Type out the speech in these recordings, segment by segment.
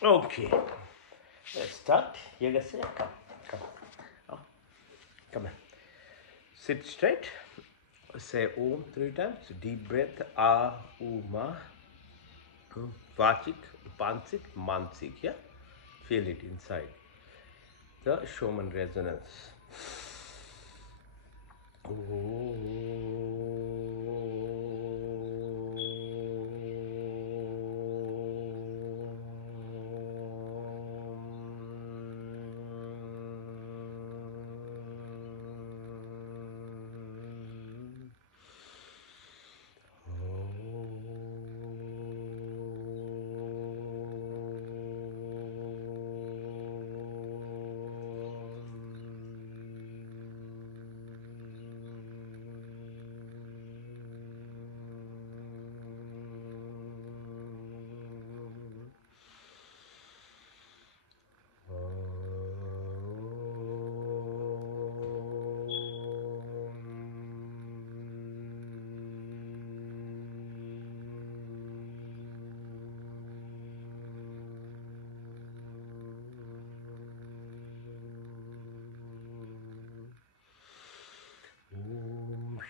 Okay, let's start. Yoga, come, come, oh, come on. Sit straight. Say Om 3 times. Deep breath. Ah, Uma. Vachik, Pansik, Mansik. Yeah, feel it inside. The Schumann resonance.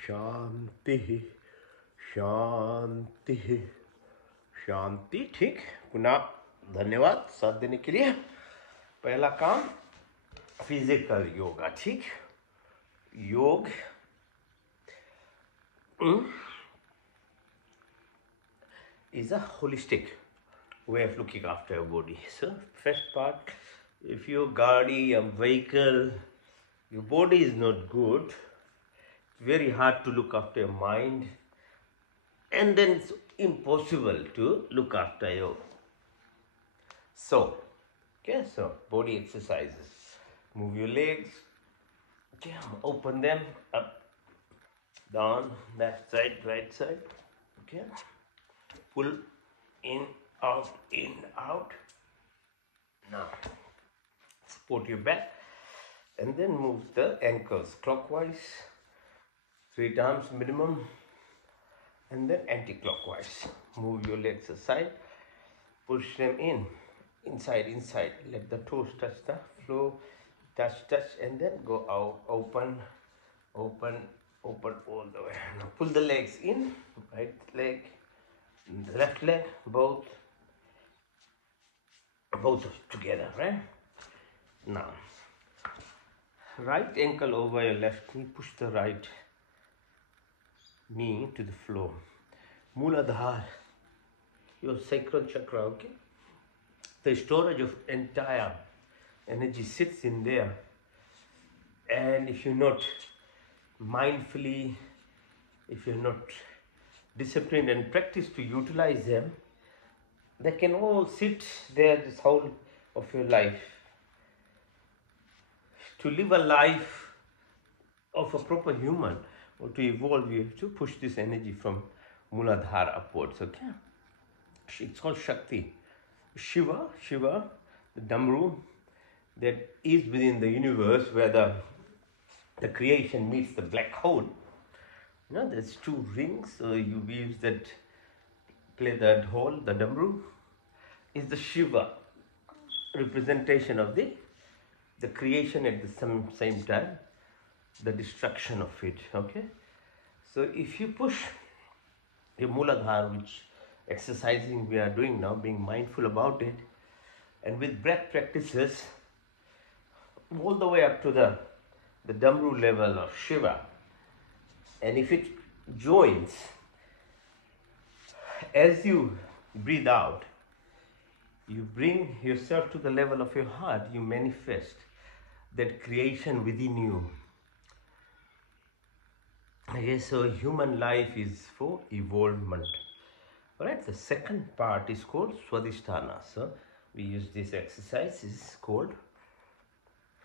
शांति शांति शांति। ठीक, पुनः धन्यवाद साथ देने के लिए। पहला काम फिजिकल योगा। ठीक, योग is a holistic way of looking after your body. So first part, if your gadi, a vehicle, your body is not good, it's very hard to look after your mind, and then it's impossible to look after your soul. Okay, so body exercises. Move your legs. Okay, open them up, down, left side, right side. Okay, pull in, out, in, out. Now support your back and then move the ankles clockwise 3 times minimum, and then anti-clockwise. Move your legs aside, push them in, inside, let the toes touch the floor, touch, and then go out, open all the way. Now pull the legs in, right leg, left leg, both together, right? Now right ankle over your left knee, push the right knee to the floor. Muladhara, your sacral chakra, okay? The storage of entire energy sits in there, and if you're not mindfully, if you're not disciplined and practice to utilize them, they can all sit there this whole of your life. To live a life of a proper human or to evolve, you have to push this energy from Muladhara upwards, okay? It's called Shakti. Shiva, the Damru that is within the universe where the creation meets the black hole. You know, there's 2 rings, so you use that, play that hole, the Damru is the Shiva representation of the creation, at the same time the destruction of it, okay? So if you push your Muladhara, which exercising we are doing now, being mindful about it, and with breath practices all the way up to the Damru level of Shiva, and if it joins, as you breathe out, you bring yourself to the level of your heart, you manifest that creation within you. Okay, so human life is for evolvement. Alright, the second part is called Swadhisthana. So we use this exercise, is called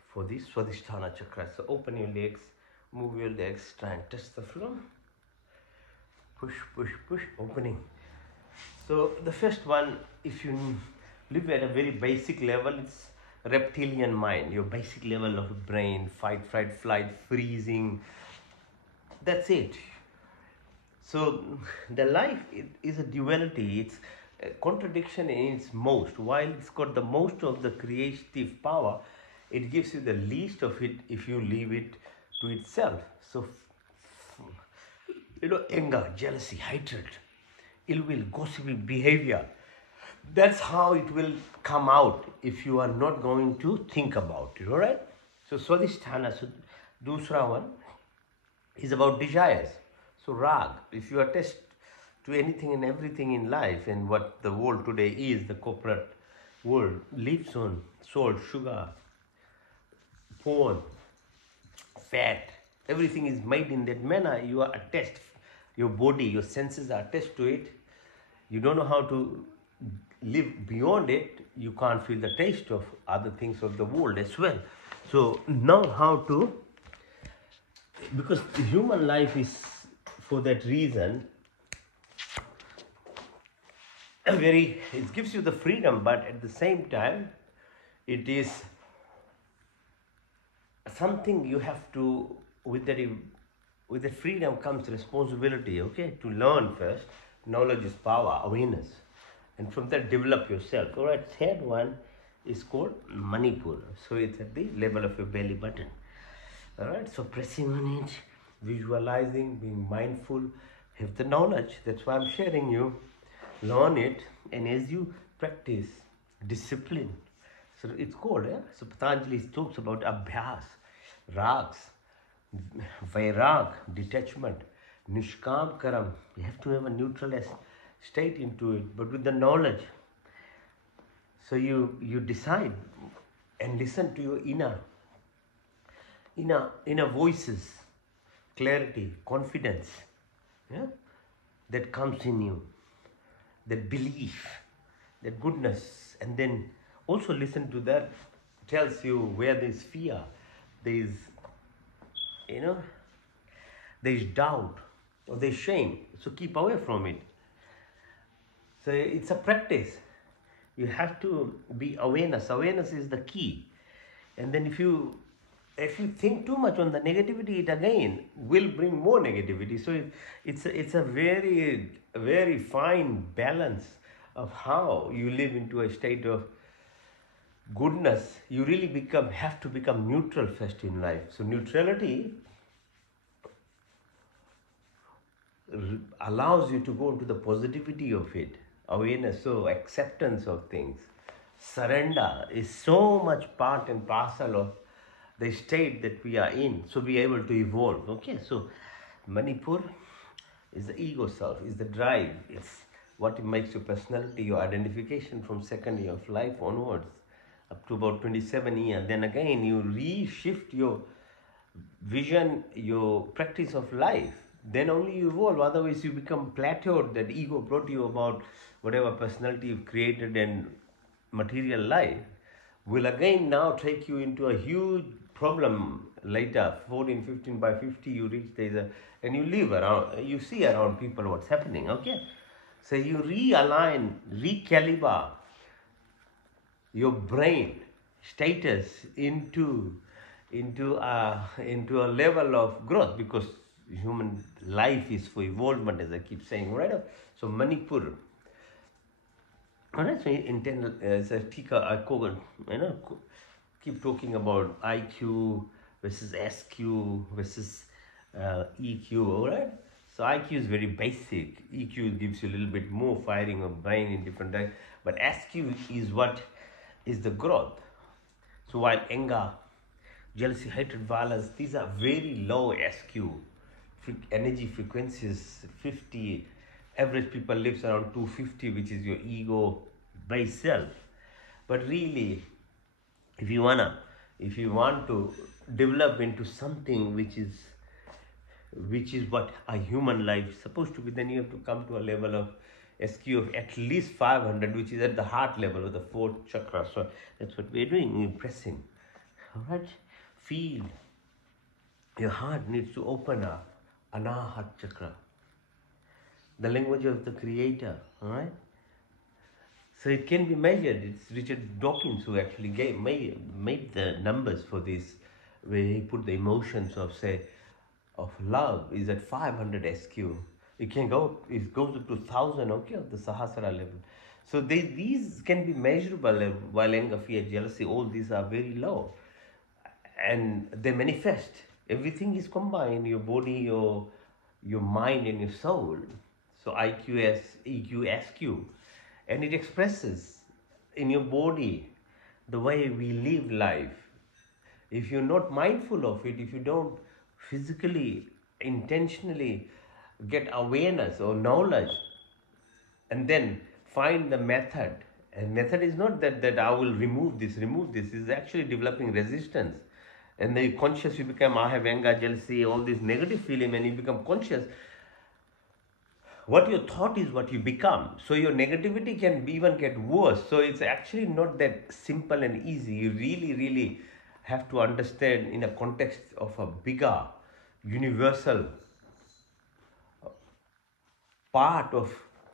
for the Swadhisthana chakra. So open your legs, move your legs, try and touch the floor. Push, opening. So the first one, if you live at a very basic level, it's reptilian mind, your basic level of brain, fight, flight, freezing. That's it. So the life is a duality. contradiction in its most. While it's got the most of the creative power, it gives you the least of it if you leave it to itself. So, anger, jealousy, hatred, ill will, gossipy behavior. That's how it will come out if you are not going to think about it, alright? So, Swadhisthana, so dusra one is about desires. So, rag, if you attach to anything and everything in life, and what the world today is, the corporate world lives on salt, sugar, porn, fat, everything is made in that manner. You are attached, your body, your senses are attached to it. You don't know how to live beyond it. You can't feel the taste of other things of the world as well. So now how to, because the human life is, for that reason, it gives you the freedom, but at the same time it is something you have to, with the freedom comes responsibility, okay, to learn first. Knowledge is power, awareness, and from that develop yourself. All right, third one is called Manipur. So it's at the level of your belly button. All right, so pressing on it, visualizing, being mindful, have the knowledge. That's why I'm sharing you. Learn it, and as you practice discipline, so it's called, yeah? So Patanjali talks about abhyas, rags, vairag, detachment, nishkam karam. You have to have a neutral state into it, but with the knowledge. So you decide and listen to your inner voices, clarity, confidence, yeah, that comes in you, that belief, that goodness, and then also listen to that tells you where there is fear, there is, there is doubt, or there is shame. So keep away from it. So it's a practice. You have to be awareness. Awareness is the key. And then if you think too much on the negativity, it again will bring more negativity. So it's a very, very fine balance of how you live into a state of goodness. You really have to become neutral first in life. So neutrality allows you to go into the positivity of it, awareness, so acceptance of things. Surrender is so much part and parcel of the state that we are in, so be able to evolve. Okay, so Manipur is the ego self, is the drive, it's what makes your personality, your identification from second year of life onwards up to about 27 years. Then again you reshift your vision, your practice of life, then only you evolve. Otherwise you become plateaued. That ego brought you about whatever personality you've created, and material life will again now take you into a huge problem later. 14, 15 by 50 you reach and you live around, you see around people what's happening. Okay, so you realign, recalibrate your brain status into a level of growth, because human life is for evolvement, as I keep saying, right? So Manipur, all right, so intended as a Tika, I keep talking about IQ versus SQ versus EQ, all right? So IQ is very basic. EQ gives you a little bit more firing of brain in different directions, but SQ is what is the growth. So while anger, jealousy, hatred, violence, these are very low SQ. Energy frequencies 50. Average people lives around 250, which is your ego based self. But really, if you want to develop into something which is what a human life is supposed to be, then you have to come to a level of SQ of at least 500, which is at the heart level of the fourth chakra. So that's what we're doing, we're pressing. All right, feel your heart needs to open up. Anahat chakra, the language of the creator. All right, so it can be measured. It's Richard Dawkins who actually made the numbers for this, where he put the emotions of love is at 500 SQ. It goes up to 1000, okay, of the Sahasrara level. So these can be measurable, while anger, fear, jealousy, all these are very low, and they manifest. Everything is combined: your body, your mind, and your soul. So IQS, EQ, SQ, and it expresses in your body the way we live life. If you're not mindful of it, if you don't physically, intentionally get awareness or knowledge, and then find the method, and method is not that I will remove this is actually developing resistance. And then you conscious, you become, I have anger, jealousy, all this negative feeling, and you become conscious. What your thought is what you become. So your negativity can even get worse. So it's actually not that simple and easy. You really have to understand in a context of a bigger universal part of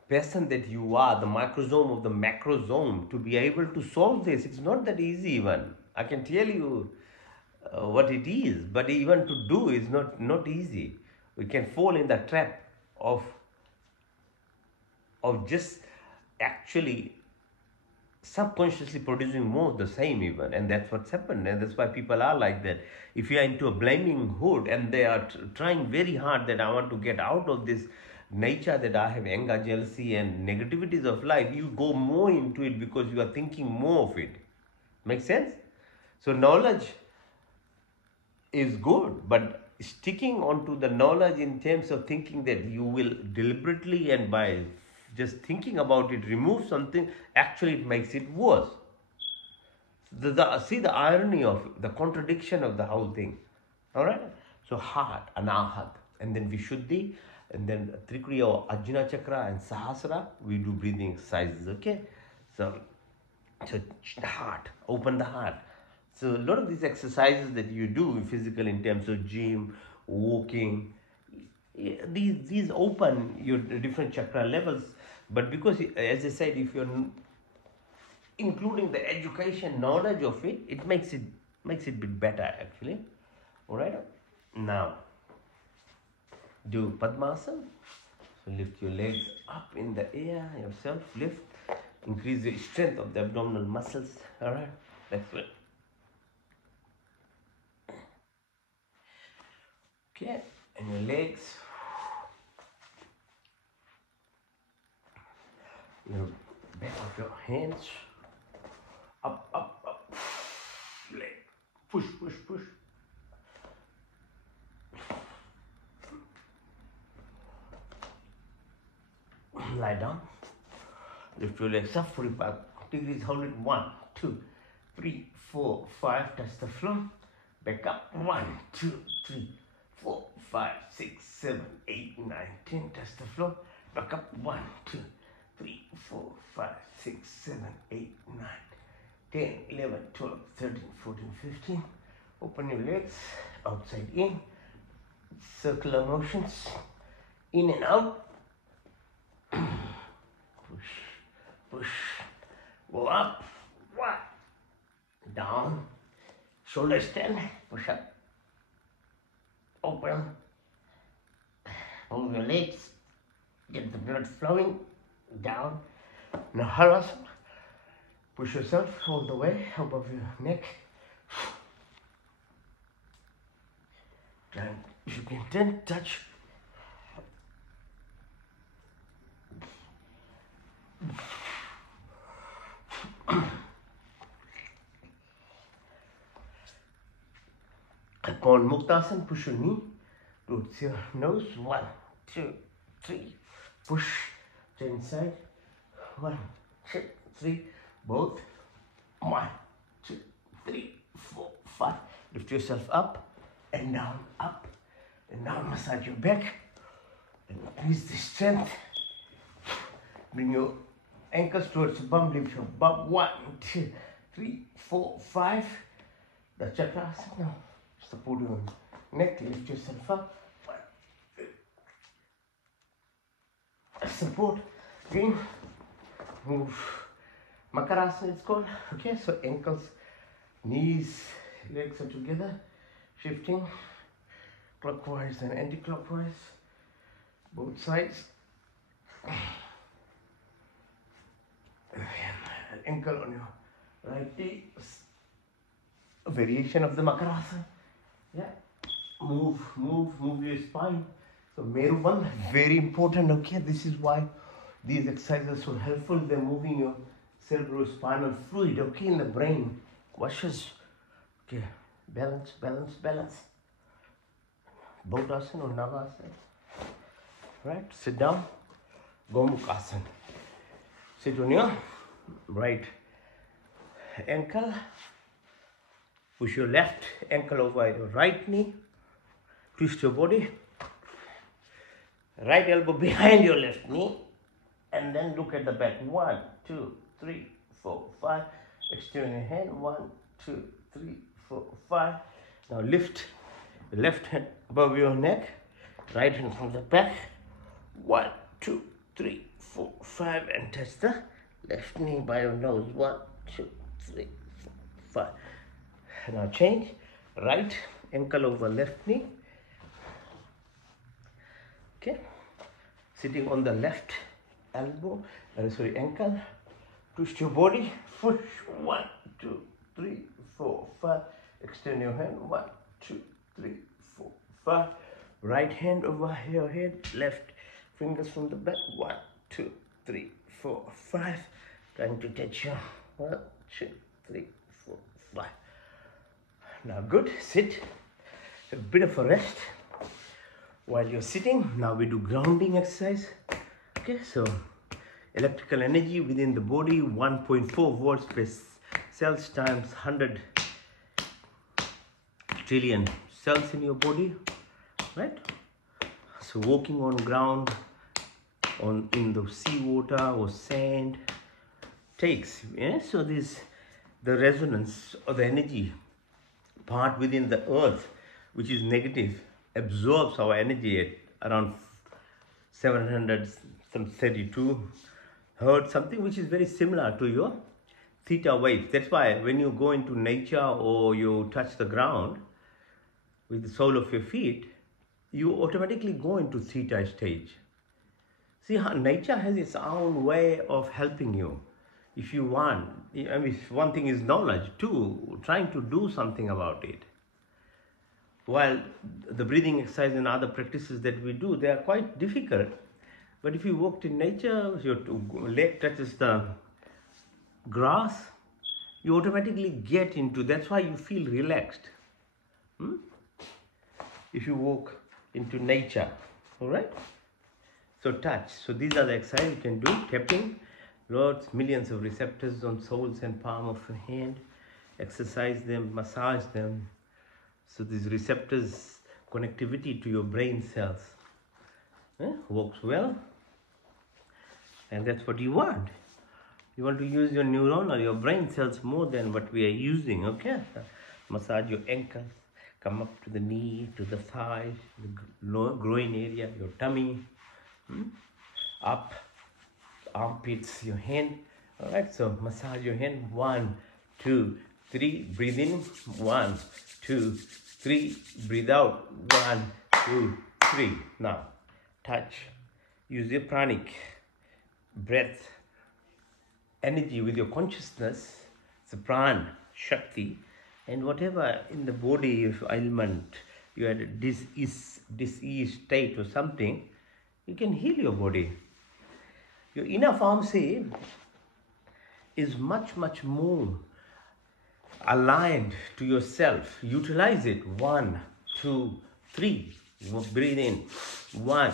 person that you are, the microsome of the macrosome, to be able to solve this. It's not that easy even. I can tell you what it is, but even to do is not easy. We can fall in the trap of just actually subconsciously producing more of the same even, and that's what's happened, and that's why people are like that. If you are into a blaming hood and they are trying very hard that I want to get out of this nature, that I have anger, jealousy, and negativities of life, you go more into it because you are thinking more of it. Make sense? So knowledge is good, but sticking onto the knowledge in terms of thinking that you will deliberately and by just thinking about it remove something, actually it makes it worse. See the irony of the contradiction of the whole thing. All right. So heart, anahat, and then vishuddhi, and then trikriya or ajna chakra and sahasra. We do breathing exercises. Okay. So the heart, open the heart. So a lot of these exercises that you do physical in terms of gym, walking, these open your different chakra levels. But because, as I said, if you're including the education knowledge of it, it makes it bit better actually. All right. Now do Padmasana. So lift your legs up in the air yourself. Lift. Increase the strength of the abdominal muscles. All right. That's it. Okay. And your legs. Your back of your hands. Up, up, up. Leg. Push, push, push. Lie down. Lift your legs up 45 degrees. Hold it. 1, 2, 3, 4, 5. Touch the floor. Back up. 1, 2, 3, 4, 5, 6, 7, 8, 9, 10. Touch the floor. Back up. 1, 2, 3, 4, 5, 6, 7, 8, 9, 10, 11, 12, 13, 14, 15. Open your legs. Outside in. Circular motions. In and out. Push, push, go up, what? Down, shoulder stand, push up, open, move your legs, get the blood flowing, down. Now Halasana, push yourself all the way above your neck. And if you can then touch. Upon Muktasana, push your knee towards your nose. 1, 2, 3. Push to inside. 1, 2, 3. Both. 1, 2, 3, 4, 5. Lift yourself up and down, up and down. Massage your back. Increase the strength. Bring your ankles towards the bum. Lift your bum. 1, 2, 3, 4, 5. The chakras. Now support your neck. Lift yourself up. 1, 2. Support. Again. Move. Makarasana it's called. Okay, so ankles, knees, legs are together. Shifting clockwise and anti-clockwise. Both sides. Ankle on your right knee. A variation of the Makarasana. Yeah. Move your spine. So Merubandh, very important. Okay, this is why these exercises are so helpful. They're moving your cerebrospinal fluid. Okay, in the brain. Washes. Okay, balance. Bodhasana or Navasana. Right, sit down. Gomukhasana. Sit on your right ankle. Push your left ankle over your right knee. Twist your body. Right elbow behind your left knee. And then look at the back. 1, 2, 3, 4, 5. Extend your hand. 1, 2, 3, 4, 5. Now lift the left hand above your neck. Right hand from the back. 1, 2, 3, 4, 5. And touch the left knee by your nose. 1, 2, 3, 4, 5. Now change. Right ankle over left knee. Okay. Sitting on the left ankle. Twist your body. Push. 1, 2, 3, 4, 5. Extend your hand. 1, 2, 3, 4, 5. Right hand over your head. Left fingers from the back. 1, 2, 3, 4, 5. Trying to touch your 1, 2, 3, 4, 5. Now good. Sit. A bit of a rest while you're sitting. Now we do grounding exercise. Okay, so electrical energy within the body, 1.4 volts per cells times 100 trillion cells in your body, right? So walking on ground, in the seawater or sand takes, yeah. So the resonance or the energy part within the earth, which is negative, absorbs our energy at around 732 hertz, something which is very similar to your theta waves. That's why when you go into nature or you touch the ground with the sole of your feet, you automatically go into theta stage. See how nature has its own way of helping you. If you want, I mean, one thing is knowledge, two, trying to do something about it. While the breathing exercise and other practices that we do, they are quite difficult. But if you walked in nature, your leg touches the grass, you automatically get into, that's why you feel relaxed. If you walk into nature, all right? So touch. So these are the exercises you can do. Tapping, lots, millions of receptors on soles and palm of your hand. Exercise them, massage them. So these receptors, connectivity to your brain cells, works well. And that's what you want. You want to use your neuron or your brain cells more than what we are using, okay? Massage your ankles, come up to the knee, to the thigh, the groin area, your tummy, up, armpits, your hand. All right, so massage your hand. 1, 2, 3, breathe in. 1, 2, 3, breathe out. 1, 2, 3. Now, touch. Use your pranic breath energy with your consciousness, the pran, shakti, and whatever in the body of ailment, you had a disease state or something, you can heal your body. Your inner pharmacy is much more aligned to yourself. Utilize it. 1, 2, 3. Breathe in. 1,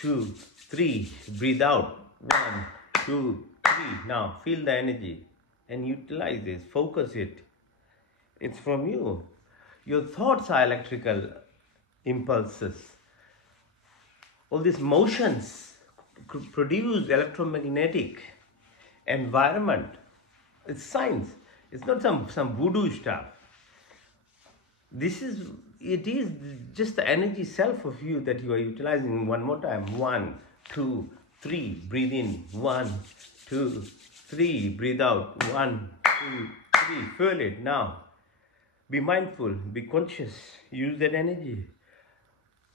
2, 3. Breathe out. 1, 2, 3. Now feel the energy and utilize this. Focus it. It's from you. Your thoughts are electrical impulses. All these motions produce electromagnetic environment. It's science. It's not some voodoo stuff. It is just the energy self of you that you are utilizing. One more time. 1, 2, 3. Breathe in. 1, 2, 3. Breathe out. 1, 2, 3. Feel it now. Be mindful. Be conscious. Use that energy.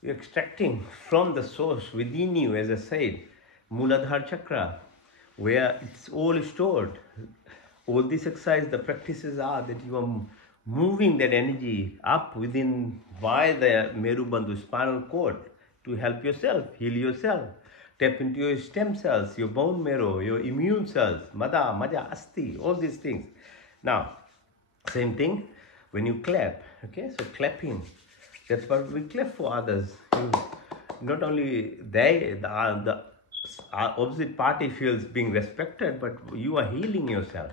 You're extracting from the source within you, as I said, Muladhara chakra, where it's all stored. All this exercise, the practices are that you are moving that energy up within by the Meru Bandhu spinal cord to help yourself, heal yourself. Tap into your stem cells, your bone marrow, your immune cells, Mada, Maja, Asti, all these things. Now, same thing when you clap, okay? So clapping, that's what we clap for others. Not only the opposite party feels being respected, but you are healing yourself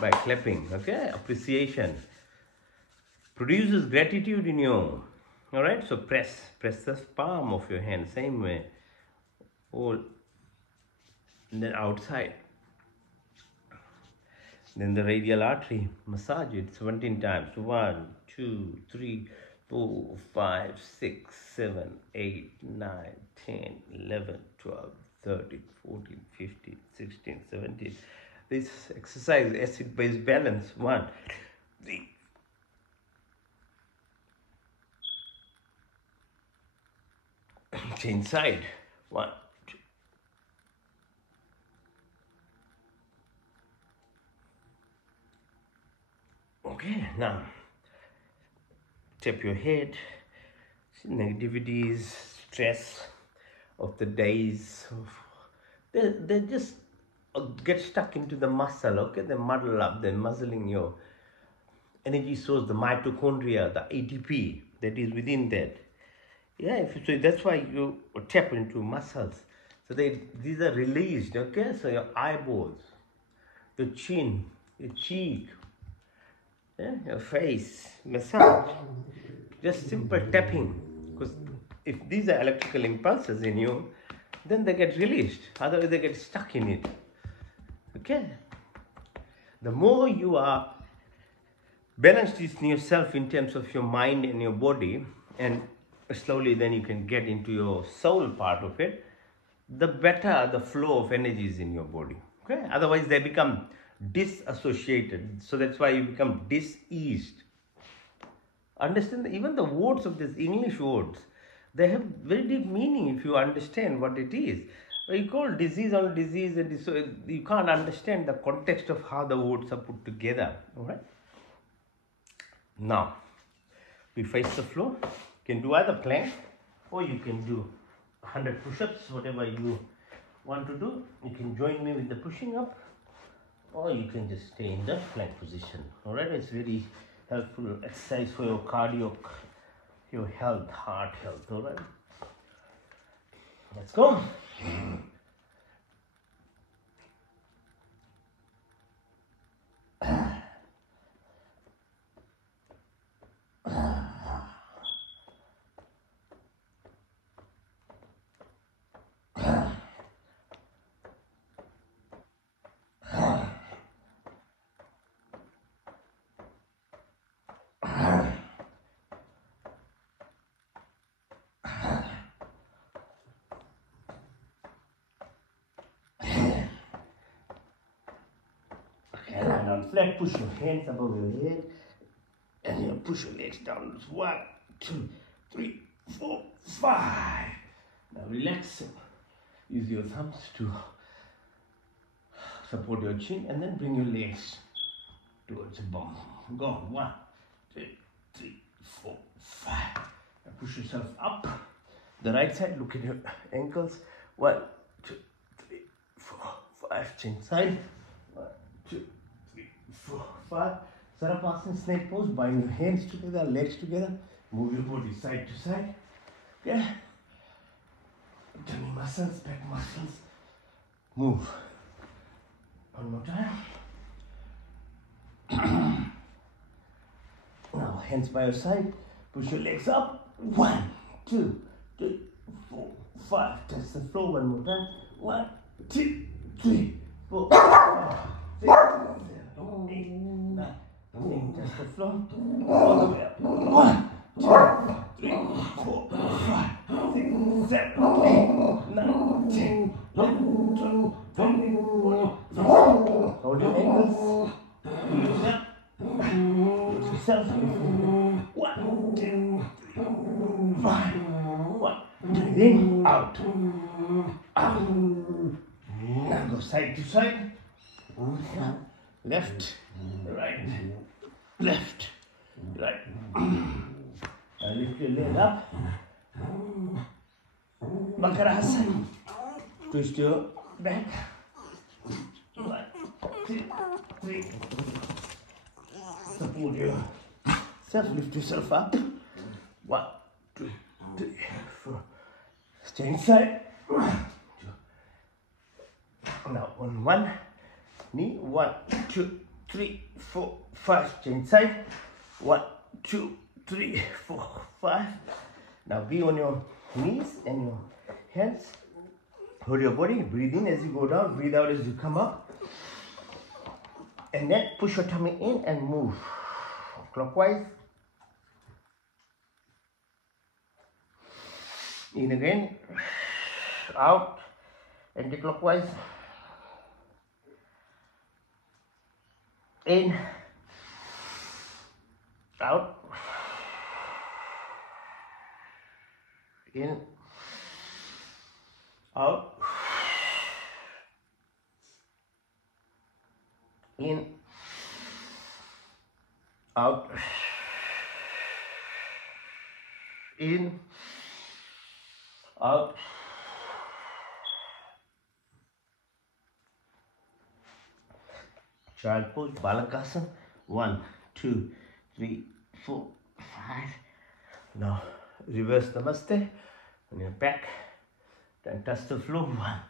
by clapping, okay? Appreciation produces gratitude in you. All right, so press the palm of your hand, same way. All, and then outside. Then the radial artery, massage it 17 times. 1, 2, 3, 4, 5, 6, 7, 8, 9, 10, 11, 12, 13, 14, 15, 16, 17. This exercise, acid-base balance. 1, 3. Change side. 1, 2. Okay, now tap your head. Negativities, stress of the days, they just get stuck into the muscle. Okay, they muddle up. They're muzzling your energy source, the mitochondria, the ATP that is within that. Yeah, so that's why you tap into muscles. So these are released. Okay, so your eyeballs, your chin, your cheek, yeah, your face, massage, just simple tapping. Because if these are electrical impulses in you, then they get released. Otherwise, they get stuck in it. Okay. The more you are balanced in yourself in terms of your mind and your body, and slowly then you can get into your soul part of it, the better the flow of energies in your body. Okay. Otherwise, they become disassociated. So that's why you become diseased. Understand, even the words of these English words, they have very deep meaning if you understand what it is. You call disease on disease, and so you can't understand the context of how the words are put together. All right. Now, we face the floor. You can do either plank, or you can do 100 push-ups, whatever you want to do. You can join me with the pushing up, or you can just stay in the plank position. All right. It's very helpful exercise for your cardio, your health, heart health. All right, let's go. Flat, push your hands above your head, and you push your legs down. 1, 2, 3, 4, 5. Now relax. Use your thumbs to support your chin, and then bring your legs towards the bum. Go. 1, 2, 3, 4, 5. Now push yourself up. The right side. Look at your ankles. 1, 2, 3, 4, 5. Change side. 1, 2, 4, 5. Sarapasana, snake pose. Bind your hands together, legs together. Move your body side to side. Okay. Tummy muscles, back muscles. Move. One more time. Now hands by your side. Push your legs up. 1, 2, 3, 4, 5. Touch the floor one more time. 1, 2, 3, 4, 5, 6, 7, 8, 9. Touch the floor. All the way up. 1, 2, 3, 4, 5, 6, 7, 8, 9, 10, 11, 12, 13, 14. Hold your ankles. Pull yourself. Push yourself. 1, 2, 3, 5. 1, 2, in, out. Out. Now go side to side. Left, right, left, right. Now lift your leg up. Makarasana. Twist your back. 1, 2, 3. Support yourself. Lift yourself up. 1, 2, 3, 4. Stay inside. 1, 2. Now on one knee. 1, 2, 3, 4, 5. Stay inside. 1, 2, 3, 4, 5. Now be on your knees and your hands. Hold your body. Breathe in as you go down. Breathe out as you come up. And then push your tummy in and move clockwise. In again. Out. Anti-clockwise. In. Out. In. Out. In. Out. In. Out. Child pose, Balakasana. 1, 2, 3, 4, 5. Now reverse Namaste on your back. Then touch the floor. 1,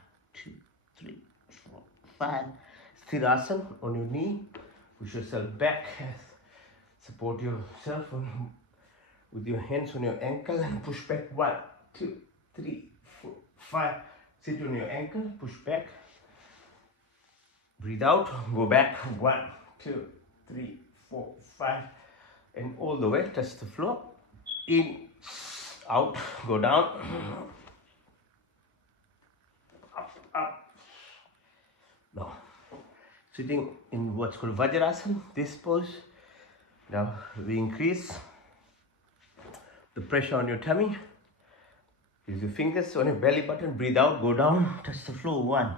2, 3, 4, 5. Sthirasana on your knee. Push yourself back. Support yourself with your hands on your ankle and push back. 1, 2, 3, 4, 5. Sit on your ankle. Push back. Breathe out. Go back. 1, 2, 3, 4, 5. And all the way touch the floor. In. Out. Go down. Up. Now, sitting in what's called Vajrasana, this pose. Now we increase the pressure on your tummy. Use your fingers on your belly button. Breathe out, go down, touch the floor. 1.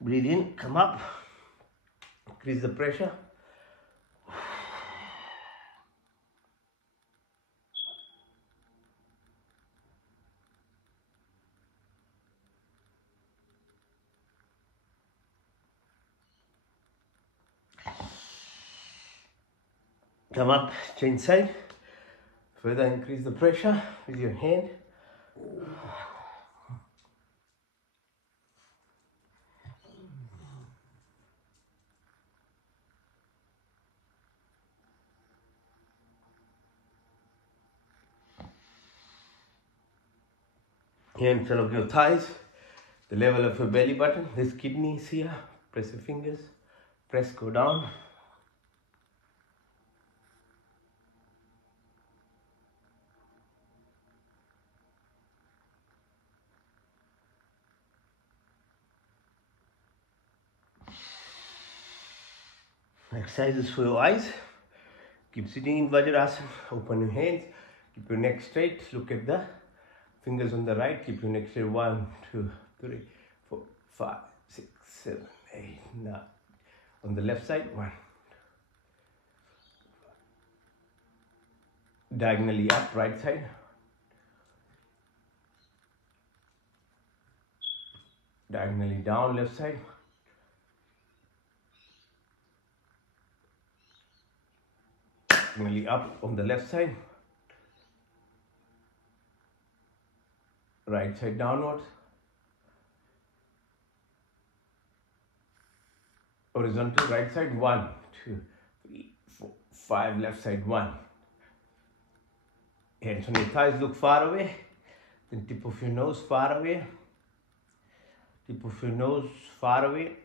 Breathe in, come up. Increase the pressure. Come up, change side. Further increase the pressure with your hand. Hand feel of your thighs, the level of your belly button. This kidney is here. Press your fingers. Press, go down. Exercises for your eyes. Keep sitting in Vajrasana. Open your hands. Keep your neck straight. Look at the fingers on the right. Keep your neck straight. 1, 2, 3, 4, 5, 6, 7, 8, 9. On the left side. 1. Diagonally up, right side. Diagonally down, left side. Diagonally up on the left side. Right side downwards. Horizontal, right side. 1, 2, 3, 4, 5. Left side. 1. Hands on your thighs, look far away. Then tip of your nose far away. Tip of your nose far away.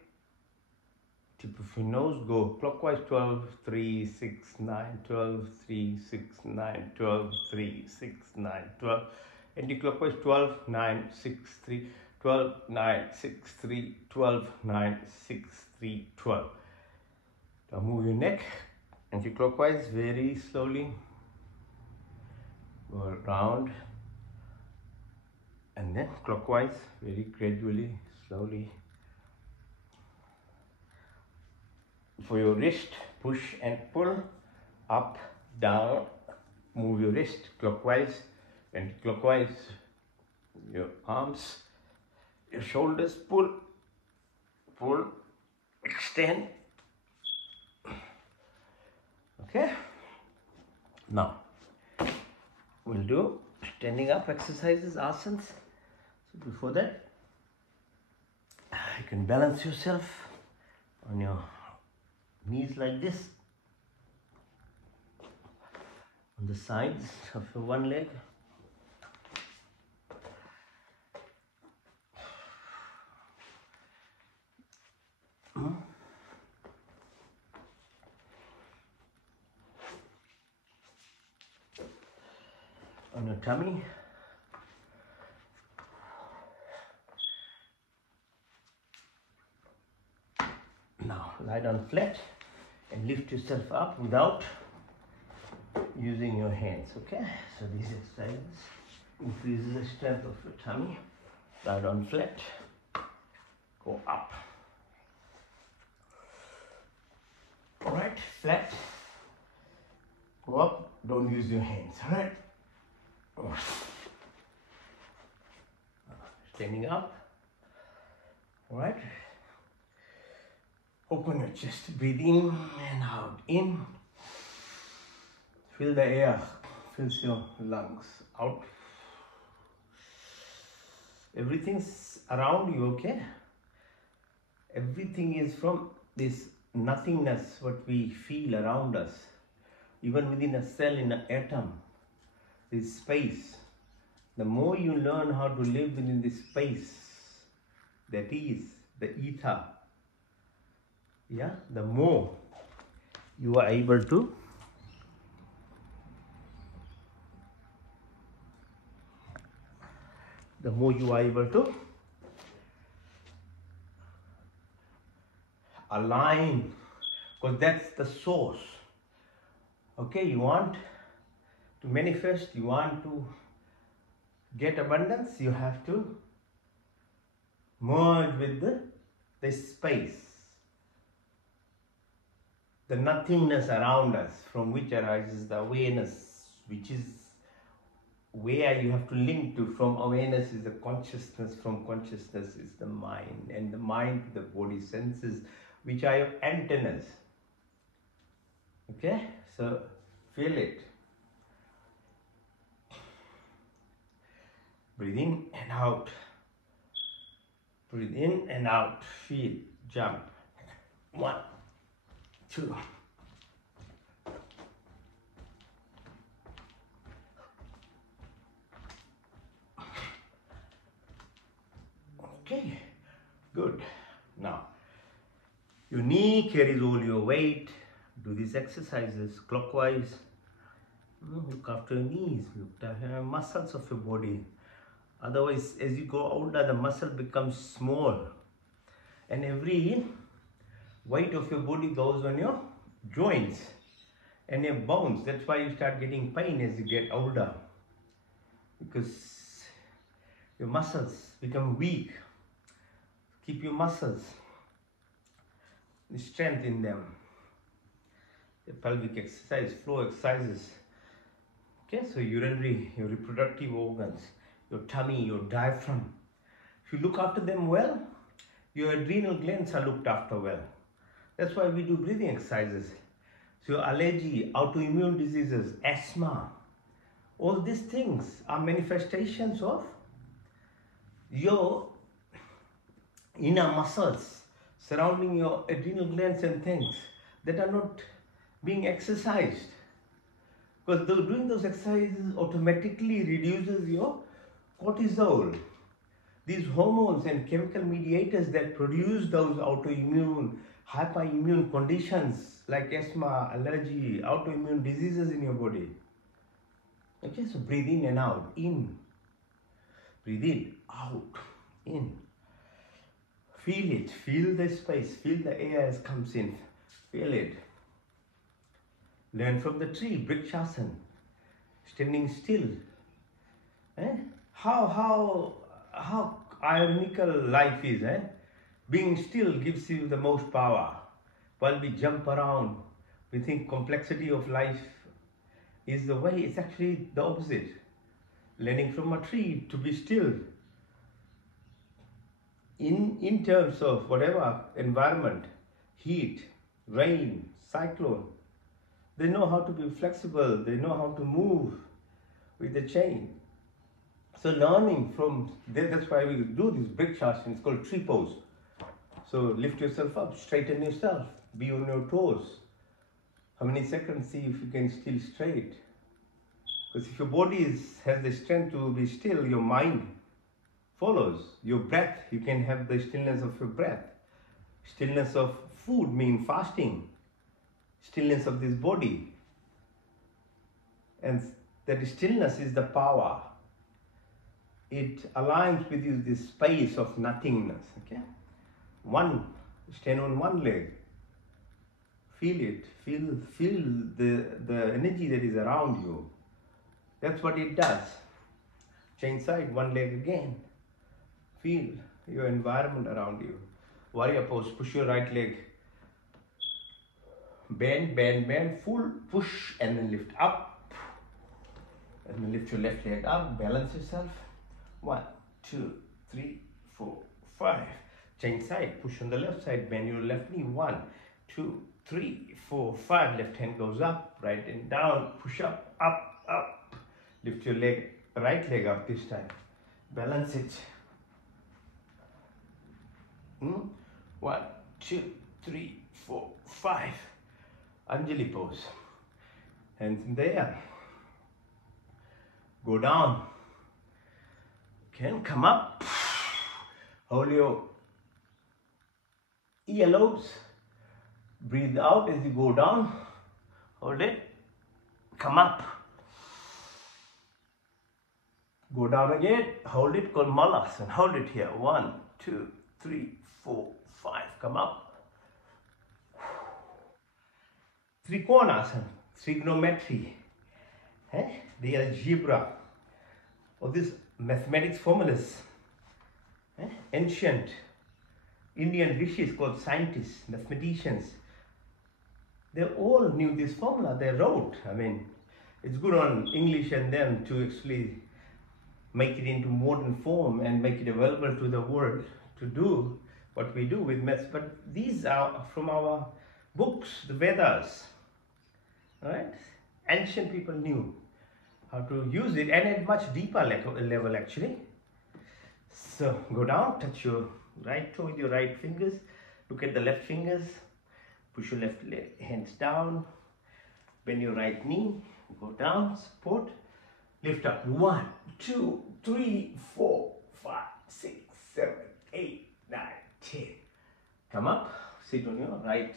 Tip of your nose, go clockwise. 12, 3, 6, 9, 12, 3, 6, 9, 12, 3, 6, 9, 12. Anti-clockwise. 12, 9, 6, 3, 12, 9, 6, 3, 12, 9, 6, 3, 12. Now move your neck. Anti-clockwise, very slowly. Go around. And then clockwise, very gradually, slowly. For your wrist, push and pull, up, down. Move your wrist clockwise and clockwise. Your arms, your shoulders, pull, pull, extend. Okay. Now we'll do standing up exercises, asanas. So before that, you can balance yourself on your knees like this, on the sides of your one leg. On your tummy. Now lie down flat and lift yourself up without using your hands. Okay, so these exercises increases the strength of your tummy. Lie down flat, go up. All right, flat, go up, don't use your hands. All right, standing up. All right, open your chest, breathe in and out. In, feel the air fills your lungs. Out. Everything's around you, okay? Everything is from this nothingness, what we feel around us. Even within a cell, in an atom, this space. The more you learn how to live within this space, that is the ether, yeah, the more you are able to align, because that's the source. Okay, you want to manifest, you want to get abundance, you have to merge with the space, the nothingness around us, from which arises the awareness, which is where you have to link to. From awareness is the consciousness, from consciousness is the mind, and the mind to the body senses, which are your antennas. Okay, so feel it. Breathe in and out. Breathe in and out. Feel. Jump. 1, 2. Okay, good. Now, your knee carries all your weight. Do these exercises clockwise. Look after your knees. Look after the muscles of your body. Otherwise, as you go older, the muscle becomes small. And every weight of your body goes on your joints and your bones. That's why you start getting pain as you get older. Because your muscles become weak. Keep your muscles, the strength in them. The pelvic exercise, flow exercises. Okay, so urinary, your reproductive organs, your tummy, your diaphragm. If you look after them well, your adrenal glands are looked after well. That's why we do breathing exercises. So your allergy, autoimmune diseases, asthma, all these things are manifestations of your inner muscles surrounding your adrenal glands and things that are not being exercised. Because doing those exercises automatically reduces your cortisol. These hormones and chemical mediators that produce those autoimmune, hyperimmune conditions like asthma, allergy, autoimmune diseases in your body. Okay, so breathe in and out. In. Breathe in, out, in. Feel it, feel the space, feel the air as comes in, feel it. Learn from the tree, Brikshasana, standing still. Eh? How ironical life is, eh? Being still gives you the most power. While we jump around, we think complexity of life is the way. It's actually the opposite. Learning from a tree to be still. In terms of whatever environment, heat, rain, cyclone, they know how to be flexible, they know how to move with the chain. So learning from, that's why we do this Brikshasana, it's called tree pose. So lift yourself up, straighten yourself, be on your toes. How many seconds, see if you can still straight. Because if your body has the strength to be still, your mind follows. Your breath, you can have the stillness of your breath. Stillness of food means fasting. Stillness of this body. And that stillness is the power. It aligns with you this space of nothingness. Okay? Stand on one leg. Feel it. Feel the energy that is around you. That's what it does. Change side, one leg again. Feel your environment around you. Warrior pose, push your right leg. Bend, bend, bend, full push and then lift up. And then lift your left leg up, balance yourself. 1, 2, 3, 4, 5. Change side, push on the left side, bend your left knee. 1, 2, 3, 4, 5. Left hand goes up, right and down, push up, up, up. Lift your leg, right leg up this time. Balance it. 1, 2, 3, 4, 5. Anjali pose. Hands in the air. Go down. Can come up. Hold your earlobes. Breathe out as you go down. Hold it. Come up. Go down again. Hold it. Called Malasana. Hold it here. 1, 2, 3, 4, 5. Come up. Trikonasana, trigonometry, the algebra of these mathematics formulas. Ancient Indian rishis called scientists, mathematicians, they all knew this formula, they wrote. I mean, it's good on English and them to actually make it into modern form and make it available to the world to do what we do with maths. But these are from our books, the Vedas. Right? Ancient people knew how to use it and at much deeper level actually. So go down, touch your right toe with your right fingers, look at the left fingers, push your left hands down, bend your right knee, go down, support, lift up. 1, 2, 3, 4, 5, 6, 7, 8, 9, 10. Come up, sit on your right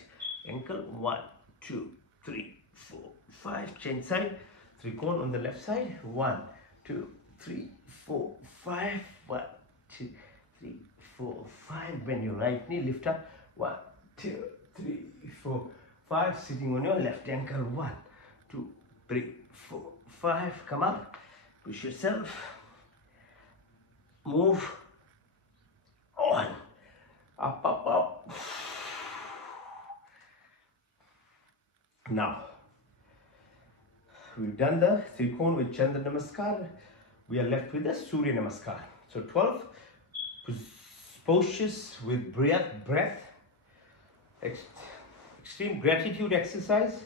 ankle. 1, 2, 3, 4, 5. Change side. Trikon on the left side. 1, 2, 3, 4, 5. 1, 2, 3, 4, 5. Bend your right knee. Lift up. 1, 2, 3, 4, 5. Sitting on your left ankle. 1, 2, 3, 4, 5. Come up. Push yourself. Move. On. Up, up, up. Now, we've done the Trikon with Chandra Namaskar. We are left with the Surya Namaskar. So 12 postures with breath. Extreme gratitude exercise.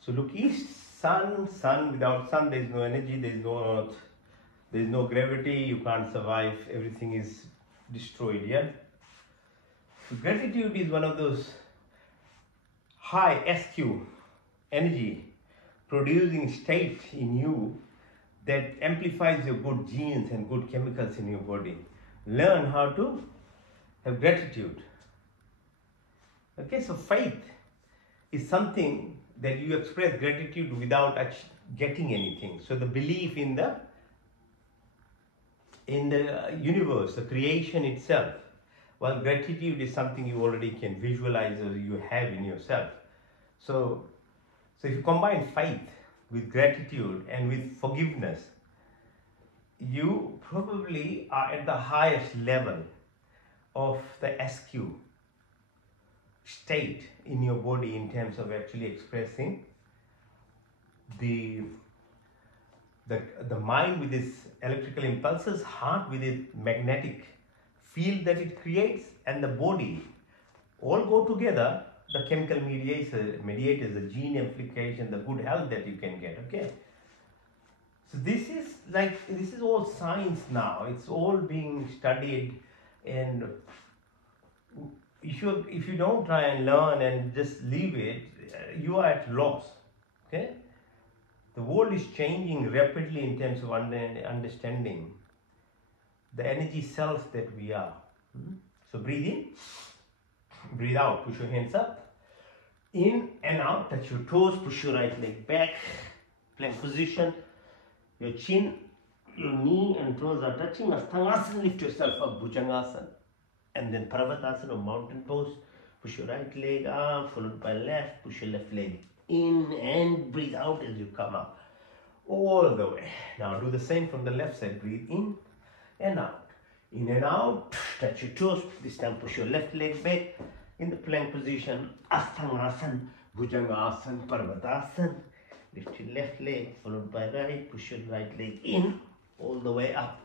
So look east, sun. Without sun there is no energy, there is no gravity, you can't survive, everything is destroyed, yeah? So gratitude is one of those high SQ energy producing state in you that amplifies your good genes and good chemicals in your body. Learn how to have gratitude. Okay, so faith is something that you express gratitude without getting anything. So the belief in the universe, the creation itself. While gratitude is something you already can visualize or you have in yourself. So So if you combine faith with gratitude and with forgiveness, you probably are at the highest level of the SQ state in your body in terms of actually expressing the mind with its electrical impulses, heart with its magnetic field that it creates, and the body all go together. The chemical mediators, the gene amplification, the good health that you can get. Okay. So this is all science now. It's all being studied, and if you don't try and learn and just leave it, you are at loss. Okay. The world is changing rapidly in terms of understanding the energy cells that we are. So breathe in, breathe out, push your hands up, in and out, touch your toes, push your right leg back, plank position, your chin, your knee and toes are touching. Asthangasana, lift yourself up, Bhujangasana, and then Parvatasana or mountain pose, push your right leg up, followed by left, push your left leg in and breathe out as you come up all the way. Now do the same from the left side. Breathe in and out, in and out, touch your toes. This time push your left leg back in the plank position, Asthangasana, Bhujangasana, Parvatasana. Lift your left leg followed by right, push your right leg in all the way up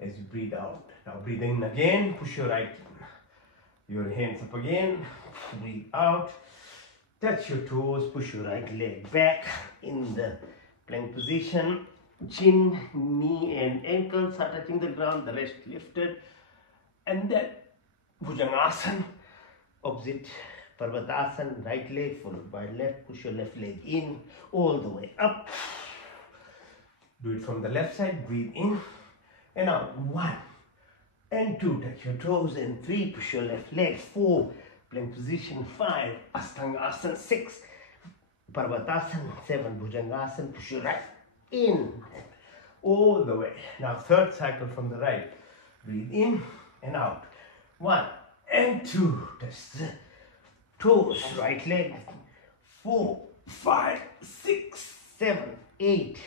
as you breathe out. Now breathe in again, push your hands up again, breathe out. Touch your toes, push your right leg back in the plank position. Chin, knee and ankles are touching the ground, the rest lifted. And then Bhujangasana, opposite Parvatasana, right leg followed by left, push your left leg in all the way up. Do it from the left side, breathe in and out. 1 and 2, touch your toes, and 3, push your left leg, 4, plank position, 5, Asthangasana, 6, Parvatasana, 7, Bhujangasana, push your right in all the way. Now third cycle from the right, breathe in and out. 1 and 2, touch the toes, right leg, 4, 5, 6, 7, 8,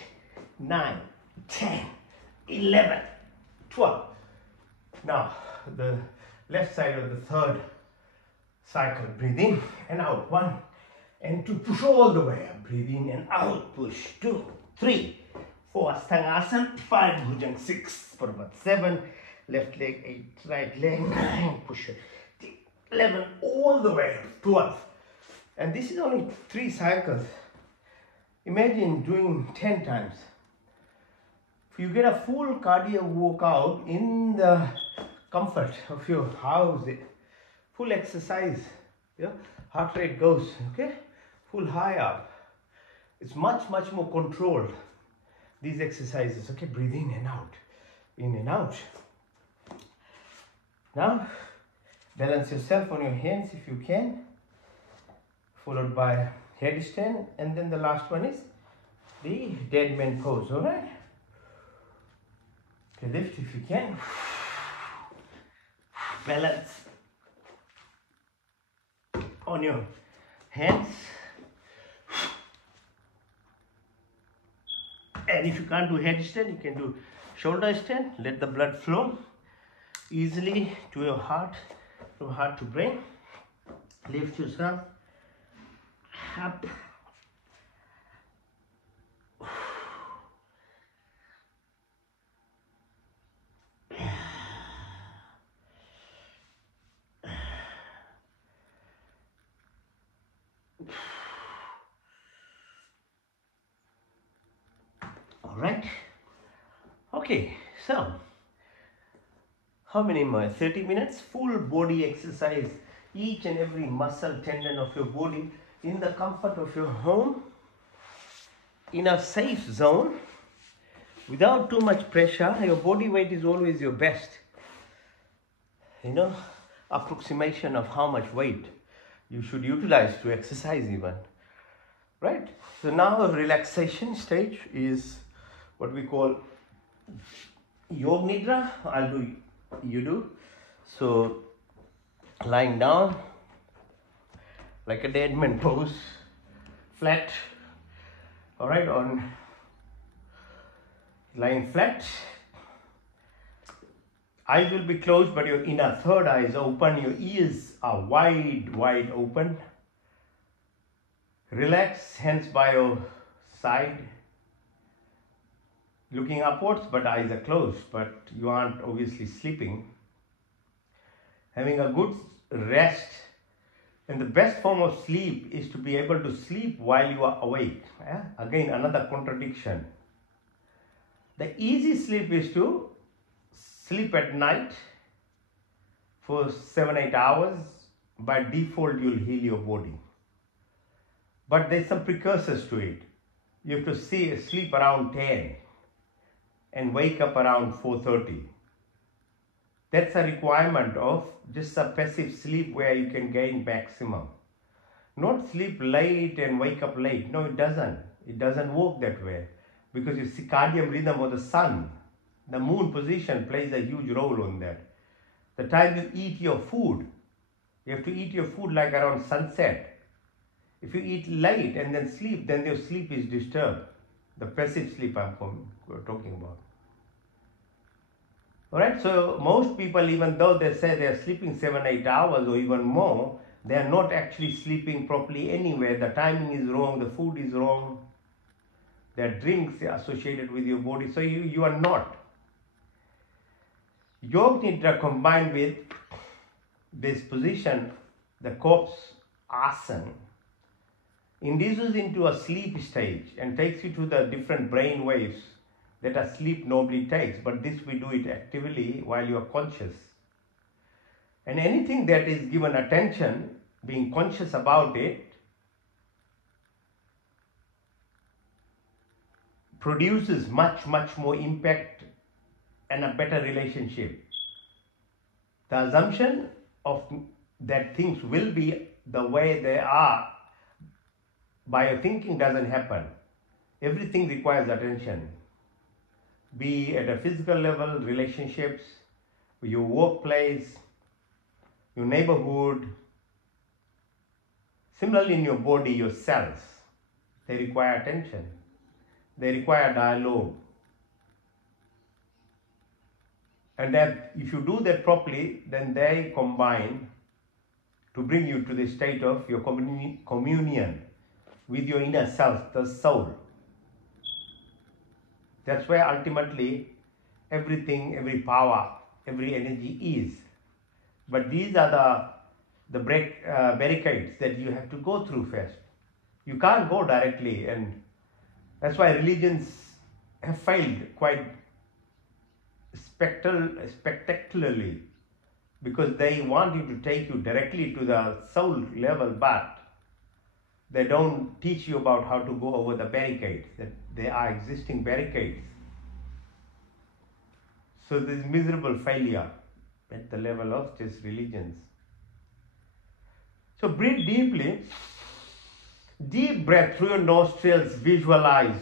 9, 10, 11, 12. Now the left side of the third cycle, breathe in and out. 1 and 2, push all the way up, breathe in and out, push. 2, 3, 4, Asthangasana, 5, Bhujan, 6, Parvat, 7, left leg, 8, right leg, 9, push 11, all the way up, 12. And this is only 3 cycles. Imagine doing 10 times. You get a full cardio workout in the comfort of your house, full exercise, yeah? Heart rate goes, okay, full high up. It's much more controlled, these exercises. Okay, breathe in and out, in and out. Now balance yourself on your hands if you can, followed by headstand, and then the last one is the dead man pose. All right, okay, lift if you can, balance on your hands, and if you can't do headstand, you can do shoulder stand. Let the blood flow easily to your heart, from heart to brain. Lift yourself up. All right. Okay, so how many more? 30 minutes, full body exercise, each and every muscle, tendon of your body in the comfort of your home, in a safe zone, without too much pressure. Your body weight is always your best, approximation of how much weight you should utilize to exercise even, right? So now a relaxation stage is what we call Yog Nidra. I'll do, you do. So lying down like a dead man pose, flat All right, on lying flat. Eyes will be closed, but your inner third eye is open. Your ears are wide open. Relax, hands by your side, looking upwards, but eyes are closed, but you aren't obviously sleeping. Having a good rest, and the best form of sleep is to be able to sleep while you are awake. Again, another contradiction. The easy sleep is to sleep at night for 7-8 hours. By default, you'll heal your body. But there's some precursors to it. You have to sleep around 10 and wake up around 4:30. That's a requirement of just a passive sleep where you can gain maximum. Not sleep late and wake up late. No, it doesn't. It doesn't work that way. Because your circadian rhythm of the sun, the moon position plays a huge role on that. The time you eat your food, you have to eat your food like around sunset. If you eat late and then sleep, then your sleep is disturbed. The passive sleep I'm talking about. Alright, so most people, even though they say they are sleeping 7-8 hours or even more, they are not actually sleeping properly anyway. The timing is wrong, the food is wrong, there are drinks associated with your body, so you are not. Yoga Nidra combined with this position, the corpse asana, induces into a sleep stage and takes you to the different brain waves that a sleep normally takes, but this we do it actively while you are conscious. And anything that is given attention, being conscious about it, produces much more impact and a better relationship. The assumption of that things will be the way they are by your thinking doesn't happen. Everything requires attention. Be at a physical level, relationships, your workplace, your neighborhood. Similarly in your body, your cells, they require attention. They require dialogue. And that if you do that properly, then they combine to bring you to the state of your communion with your inner self, the soul. That's where ultimately everything, every power, every energy is. But these are the barricades that you have to go through first. You can't go directly, and that's why religions have failed quite spectacularly, because they want you to take you directly to the soul level, but they don't teach you about how to go over the barricades, that there are existing barricades. So there is miserable failure at the level of just religions. So breathe deeply. Deep breath through your nostrils. Visualize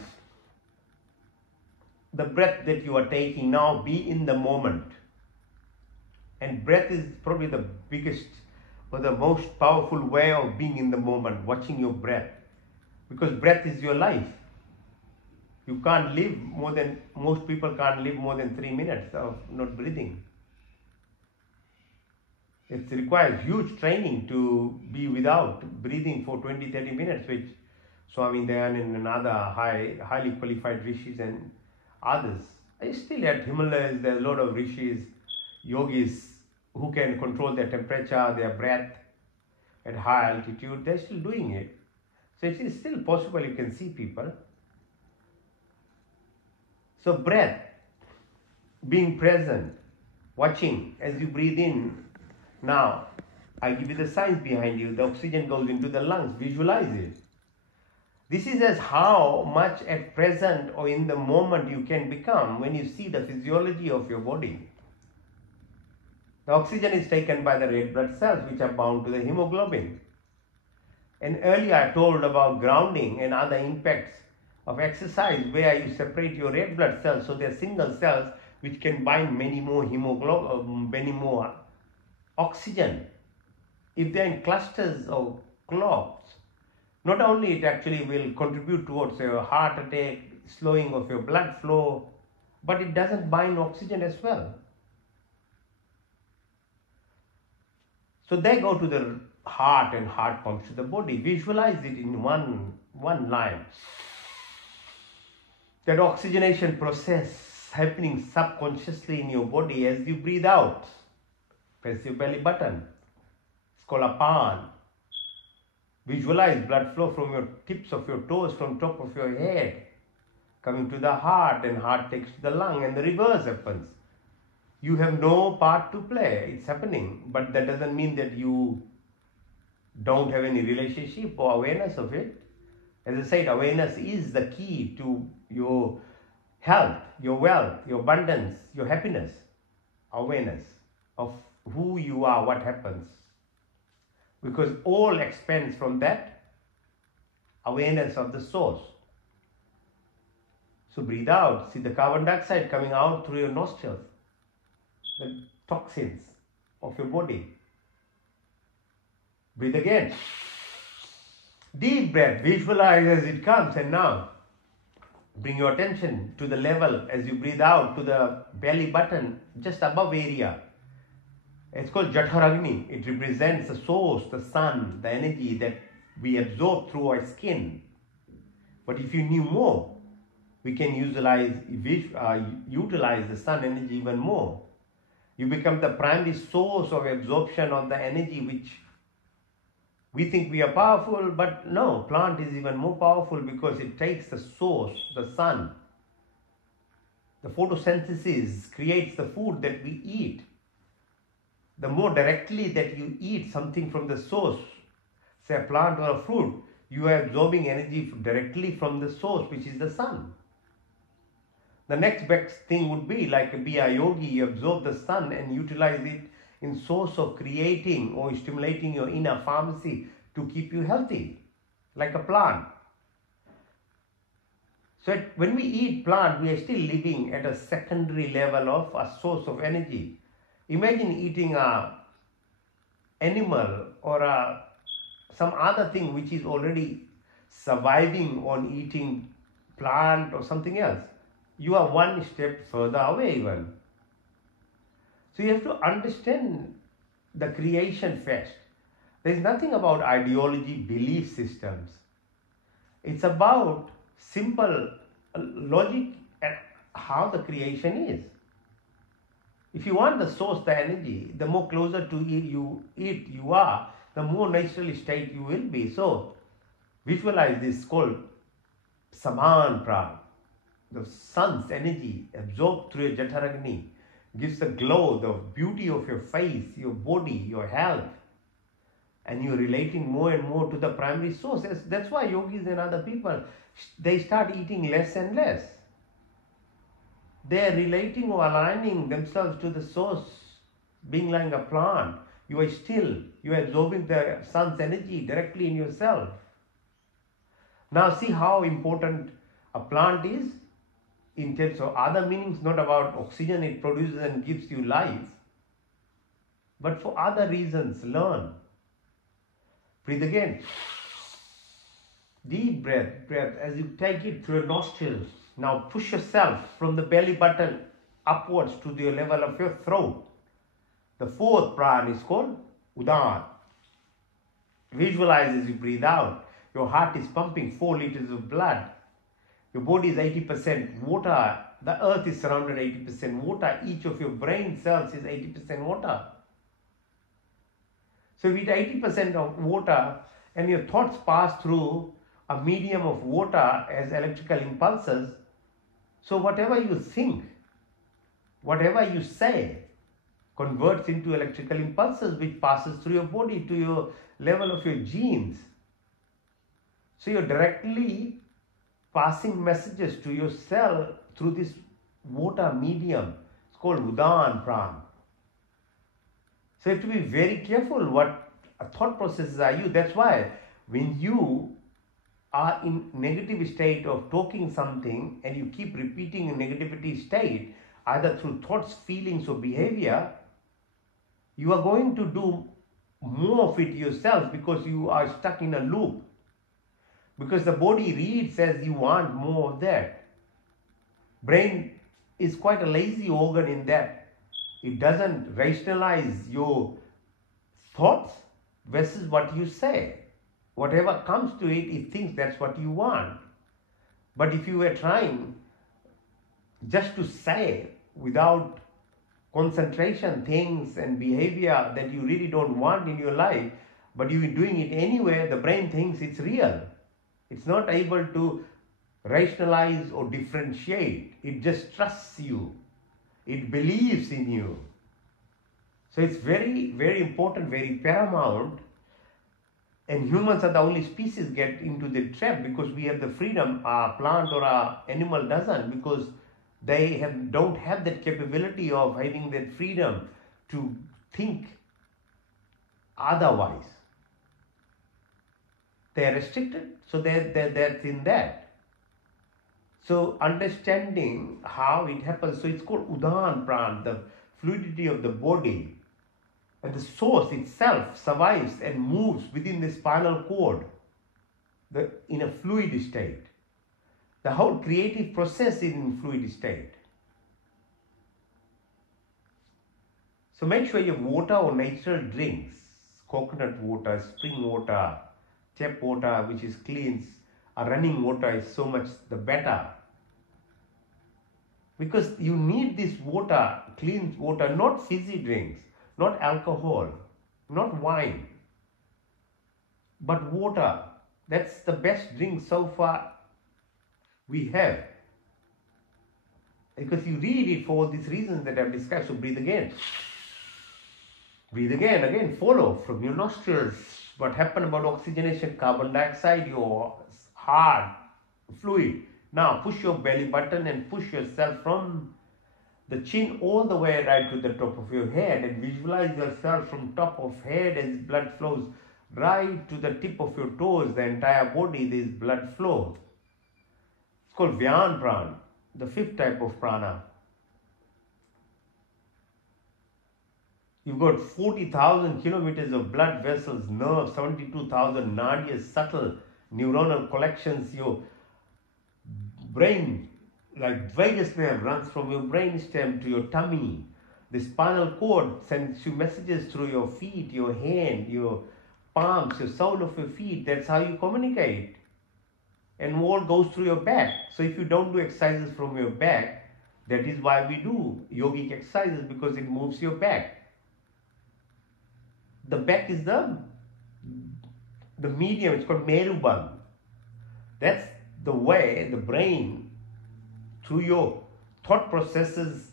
the breath that you are taking now. Be in the moment. And breath is probably the biggest or the most powerful way of being in the moment, watching your breath. Because breath is your life. You can't live most people can't live more than 3 minutes of not breathing. It requires huge training to be without breathing for 20-30 minutes, which Swami Dayanand and other highly qualified rishis and others. Still at Himalayas, there are a lot of rishis, yogis who can control their temperature, their breath at high altitude. They're still doing it. So it is still possible, you can see people. So breath, being present, watching as you breathe in. Now, I give you the science behind you. The oxygen goes into the lungs. Visualize it. This is as how much at present or in the moment you can become when you see the physiology of your body. The oxygen is taken by the red blood cells, which are bound to the hemoglobin. And earlier I told about grounding and other impacts of exercise, where you separate your red blood cells, so they're single cells which can bind many more many more oxygen. If they're in clusters or clots, Not only it actually will contribute towards your heart attack, slowing of your blood flow, but it doesn't bind oxygen as well. So they go to the heart and heart pumps to the body. Visualize it in one line. That oxygenation process happening subconsciously in your body as you breathe out. Press your belly button. It's called a pan. Visualize blood flow from your tips of your toes, from top of your head, coming to the heart, and heart takes to the lung, and the reverse happens. You have no part to play. It's happening, but that doesn't mean that you don't have any relationship or awareness of it. As I said, awareness is the key to your health, your wealth, your abundance, your happiness. Awareness of who you are, what happens. Because all expands from that awareness of the source. So breathe out. See the carbon dioxide coming out through your nostrils. The toxins of your body. Breathe again. Deep breath. Visualize as it comes. And now bring your attention to the level as you breathe out to the belly button, just above area. It's called Jatharagni. It represents the source, the sun, the energy that we absorb through our skin. But if you knew more, we can utilize the sun energy even more. You become the primary source of absorption of the energy, which we think we are powerful, but no, plant is even more powerful because it takes the source, the sun. The photosynthesis creates the food that we eat. The more directly that you eat something from the source, say a plant or a fruit, you are absorbing energy directly from the source, which is the sun. The next best thing would be be a yogi, you absorb the sun and utilize it in source of creating or stimulating your inner pharmacy to keep you healthy, like a plant. So when we eat plant, we are still living at a secondary level of a source of energy. Imagine eating a animal or some other thing which is already surviving on eating plant or something else. You are one step further away even. So you have to understand the creation first. There is nothing about ideology, belief systems. It's about simple logic and how the creation is. If you want the source, the energy, the more closer to it you are, the more natural state you will be. So visualize this called Saman Pran. The sun's energy absorbed through your Jatharagni gives the glow, the beauty of your face, your body, your health. And you're relating more and more to the primary source. That's why yogis and other people, they start eating less and less. They are relating or aligning themselves to the source, being like a plant. You are still, you are absorbing the sun's energy directly in yourself. Now see how important a plant is in terms of other meanings, not about oxygen it produces and gives you life, but for other reasons. Learn. Breathe again. Deep breath as you take it through your nostrils. Now push yourself from the belly button upwards to the level of your throat. The fourth pran is called Udan. Visualize as you breathe out. Your heart is pumping 4 liters of blood. Your body is 80% water. The earth is surrounded 80% water. Each of your brain cells is 80% water. So if it's 80% of water and your thoughts pass through a medium of water as electrical impulses, so whatever you think, whatever you say, converts into electrical impulses which passes through your body to your level of your genes. So you're directly passing messages to your cell through this water medium. It's called Udan Pran. So you have to be very careful what thought processes are you. That's why when you are in negative state of talking something and you keep repeating a negativity state, either through thoughts, feelings or behavior, you are going to do more of it yourself because you are stuck in a loop. because the body reads as you want more of that. Brain is quite a lazy organ in that it doesn't rationalize your thoughts versus what you say. Whatever comes to it, it thinks that's what you want. But if you were trying just to say without concentration things and behavior that you really don't want in your life, but you're doing it anyway, the brain thinks it's real. It's not able to rationalize or differentiate. It just trusts you. It believes in you. So it's very, very important, very paramount. And humans are the only species get into the trap because we have the freedom. A plant or a animal doesn't, because they don't have that capability of having that freedom to think otherwise. They are restricted, so they're in that. So understanding how it happens, so it's called Udan Pran, the fluidity of the body. And the source itself survives and moves within the spinal cord in a fluid state. The whole creative process is in fluid state. So make sure you have water or natural drinks, coconut water, spring water, tap water, which is clean, running water is so much the better. Because you need this water, clean water, not fizzy drinks, not alcohol, not wine, but water. That's the best drink so far we have. Because you read it for all these reasons that I've discussed. So breathe again. Breathe again, follow from your nostrils. What happened about oxygenation, carbon dioxide, your heart, fluid. Now push your belly button and push yourself from the chin all the way right to the top of your head, and visualize yourself from top of head as blood flows right to the tip of your toes, the entire body, there is blood flow. It's called Vyan Pran, the fifth type of prana. You've got 40,000 kilometers of blood vessels, nerves, 72,000 nadis, subtle neuronal collections. Your brain, like vagus nerve, runs from your brainstem to your tummy. The spinal cord sends you messages through your feet, your hand, your palms, your sole of your feet. That's how you communicate. And all goes through your back. So if you don't do exercises from your back, that is why we do yogic exercises, because it moves your back. The back is the medium, it's called Meruband. That's the way the brain, through your thought processes,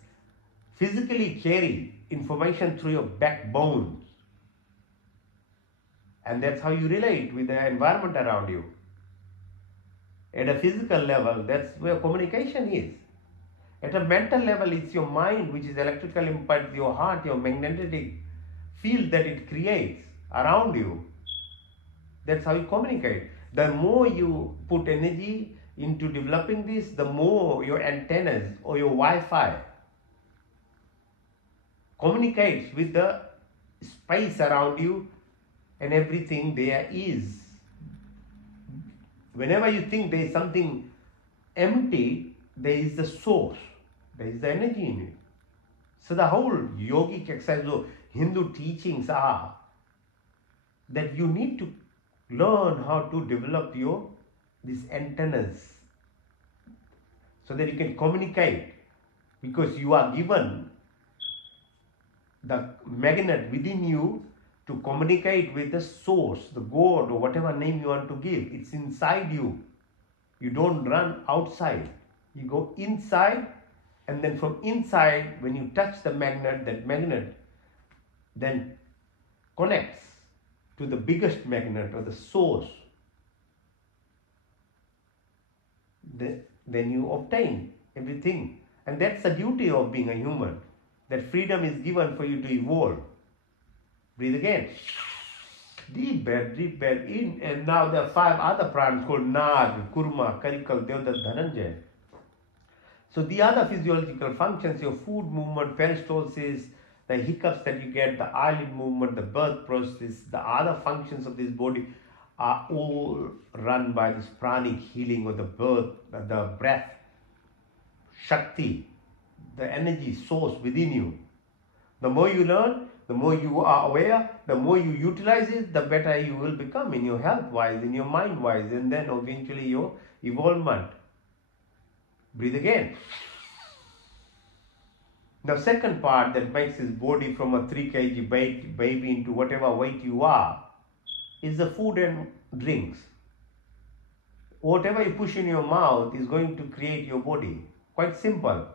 physically carry information through your backbone. And that's how you relate with the environment around you. At a physical level, that's where communication is. At a mental level, it's your mind which is electrically impaired, your heart, your magnetic field that it creates around you. That's how you communicate. The more you put energy into developing this, the more your antennas or your Wi-Fi communicates with the space around you, and everything there is. Whenever you think there is something empty, there is the source, there is the energy in it. So the whole yogic exercise or Hindu teachings are that you need to learn how to develop these antennas so that you can communicate, because you are given the magnet within you to communicate with the source, the God, or whatever name you want to give. It's inside you. You don't run outside. You go inside, and then from inside, when you touch the magnet, that magnet then connects to the biggest magnet or the source. Then you obtain everything. And that's the duty of being a human. That freedom is given for you to evolve. Breathe again. Deep breath in. And now there are 5 other pranas called Nag, Kurma, Karikal, Devdat, Dhananjay. So the other physiological functions, your food movement, peristalsis, the hiccups that you get, the eyelid movement, the birth process, the other functions of this body are all run by this pranic healing of the birth, the breath, Shakti, the energy source within you. The more you learn, the more you are aware, the more you utilize it, the better you will become in your health-wise, in your mind-wise, and then eventually your evolvement. Breathe again. The second part that makes this body from a 3 kg baby into whatever weight you are is the food and drinks. Whatever you push in your mouth is going to create your body. Quite simple.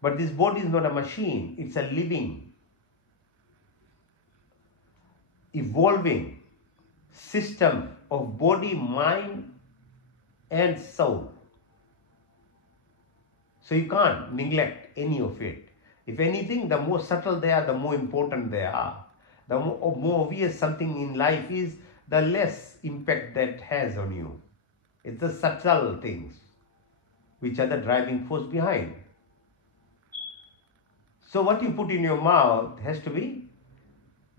But this body is not a machine. It's a living, evolving system of body, mind, and soul. So you can't neglect any of it. If anything, the more subtle they are, the more important they are. The more obvious something in life is, the less impact that has on you. It's the subtle things which are the driving force behind. So what you put in your mouth has to be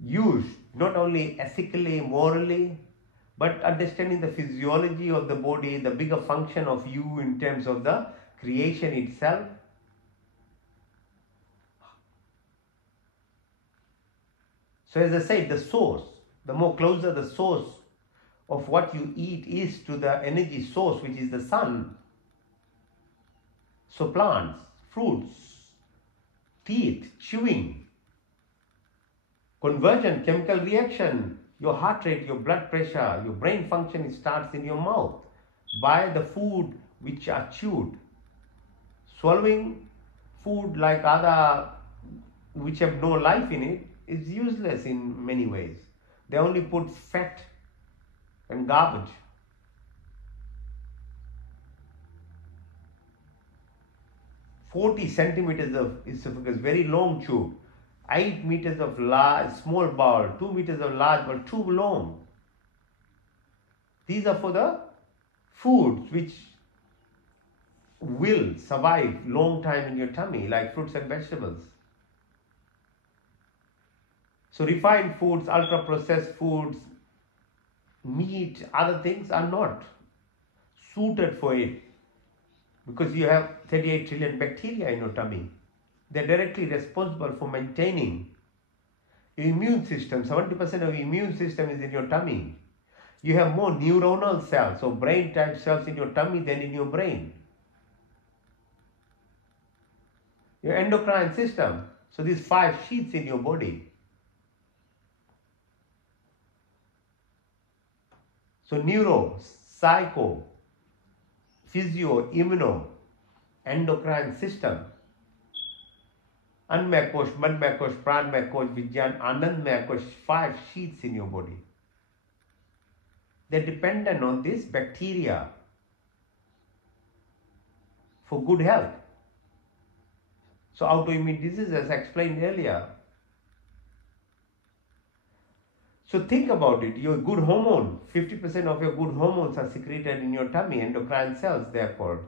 used not only ethically, morally, but understanding the physiology of the body, the bigger function of you in terms of the creation itself. So as I said, the source, the more closer the source of what you eat is to the energy source, which is the sun. So plants, fruits, teeth, chewing, conversion, chemical reaction, your heart rate, your blood pressure, your brain function starts in your mouth by the food which are chewed. Swallowing food like other which have no life in it is useless in many ways. They only put fat and garbage. "40 centimeters of esophagus, very long tube. 8 meters of large, small bowel, 2 meters of large bowel, too long. These are for the foods which will survive long time in your tummy, like fruits and vegetables. So refined foods, ultra-processed foods, meat, other things are not suited for it, because you have 38 trillion bacteria in your tummy. They're directly responsible for maintaining your immune system. 70% of your immune system is in your tummy. You have more neuronal cells, or brain type cells in your tummy than in your brain. Your endocrine system. So these 5 sheets in your body. So neuro, psycho, physio, immuno, endocrine system. Anmaya kosh, manmaya kosh, pranmaya kosh, vijnana, anandmaya kosh, 5 sheets in your body. They're dependent on this bacteria for good health. So autoimmune diseases, as I explained earlier. So think about it, your good hormone, 50% of your good hormones are secreted in your tummy, endocrine cells they are called.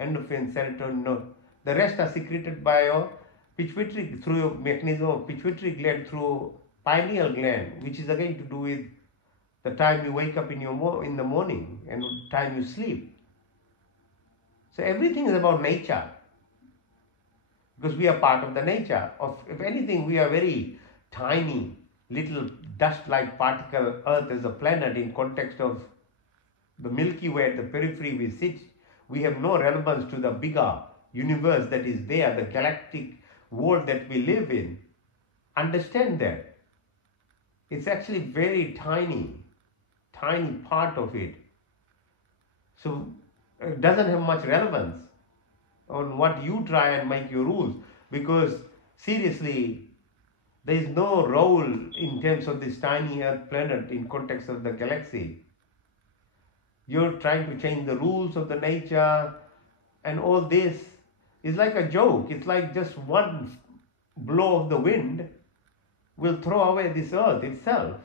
Endorphin, serotonin, no. The rest are secreted by your pituitary, through your mechanism of pituitary gland, through pineal gland, which is again to do with the time you wake up in the morning and the time you sleep. So everything is about nature, because we are part of the nature. If anything, we are very tiny, little dust-like particle. Earth is a planet in context of the Milky Way at the periphery we sit. We have no relevance to the bigger universe that is there, the galactic world that we live in. Understand that. It's actually very tiny part of it. So it doesn't have much relevance on what you try and make your rules, because seriously, there is no role in terms of this tiny Earth planet in context of the galaxy. You're trying to change the rules of the nature, and all this is like a joke. It's like just one blow of the wind will throw away this earth itself.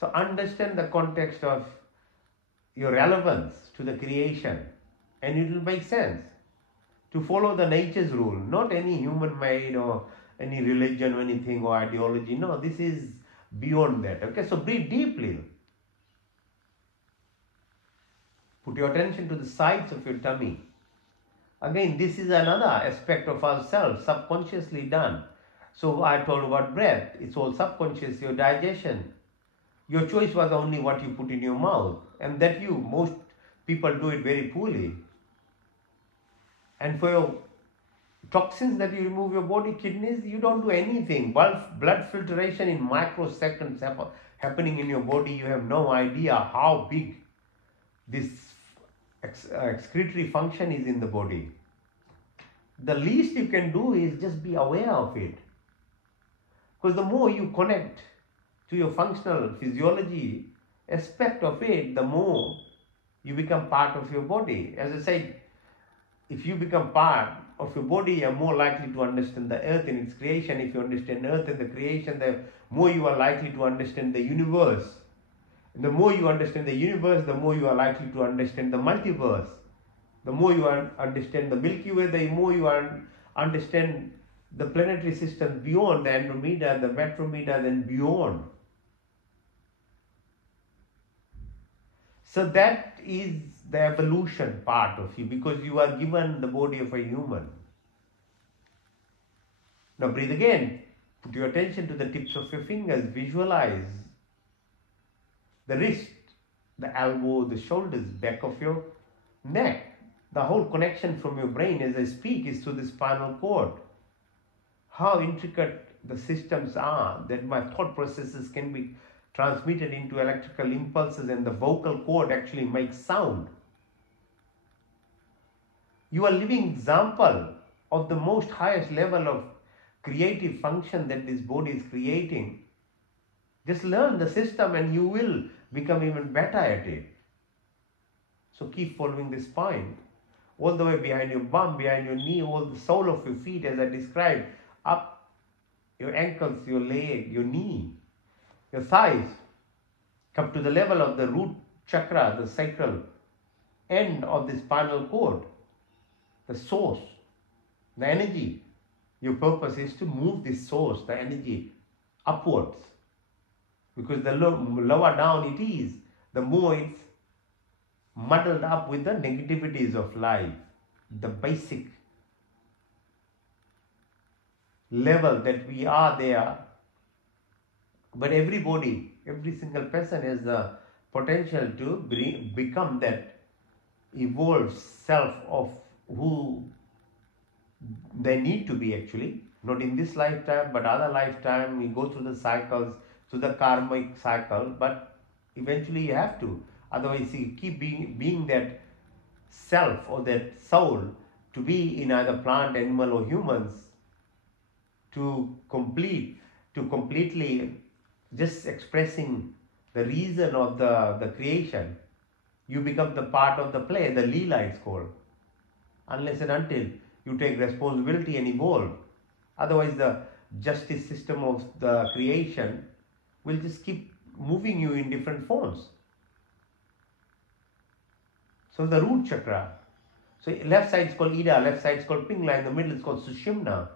So understand the context of your relevance to the creation, and it will make sense to follow the nature's rule, not any human made or any religion or anything or ideology. No, this is beyond that. Okay, so breathe deeply. Put your attention to the sides of your tummy. Again, this is another aspect of ourselves, subconsciously done. So I told about breath. It's all subconscious, your digestion. Your choice was only what you put in your mouth. And that most people do it very poorly. And for your toxins that you remove your body, kidneys, you don't do anything. Blood filtration in microseconds happening in your body. You have no idea how big this excretory function is in the body. The least you can do is just be aware of it. Because the more you connect to your functional physiology aspect of it, the more you become part of your body. As I said, if you become part of your body, you're more likely to understand the earth in its creation. If you understand earth and the creation, the more you are likely to understand the universe. And the more you understand the universe, the more you are likely to understand the multiverse. The more you understand the Milky Way, the more you understand the planetary system beyond the Andromeda, the Metrometer, and beyond. So that is the evolution part of you, because you are given the body of a human. Now breathe again. Put your attention to the tips of your fingers. Visualize the wrist, the elbow, the shoulders, back of your neck. The whole connection from your brain as I speak is to the spinal cord. How intricate the systems are that my thought processes can be transmitted into electrical impulses, and the vocal cord actually makes sound. You are a living example of the most highest level of creative function that this body is creating. Just learn the system and you will become even better at it. So keep following this point. All the way behind your bum, behind your knee, all the sole of your feet as I described, up your ankles, your leg, your knee, your thighs, come to the level of the root chakra, the sacral end of the spinal cord, the source, the energy. Your purpose is to move this source, the energy, upwards. Because the lower down it is, the more it's muddled up with the negativities of life. The basic level that we are there. But everybody, every single person has the potential to become that evolved self of who they need to be actually. Not in this lifetime, but other lifetime. We go through the cycles, through the karmic cycle, but eventually you have to. Otherwise, you keep being that self or that soul to be in either plant, animal, or humans to completely just expressing the reason of the creation. You become the part of the play, the Leela it's called. Unless and until you take responsibility and evolve. Otherwise, the justice system of the creation will just keep moving you in different forms. So the root chakra. So left side is called Ida, left side is called Pingla, in the middle is called Sushumna.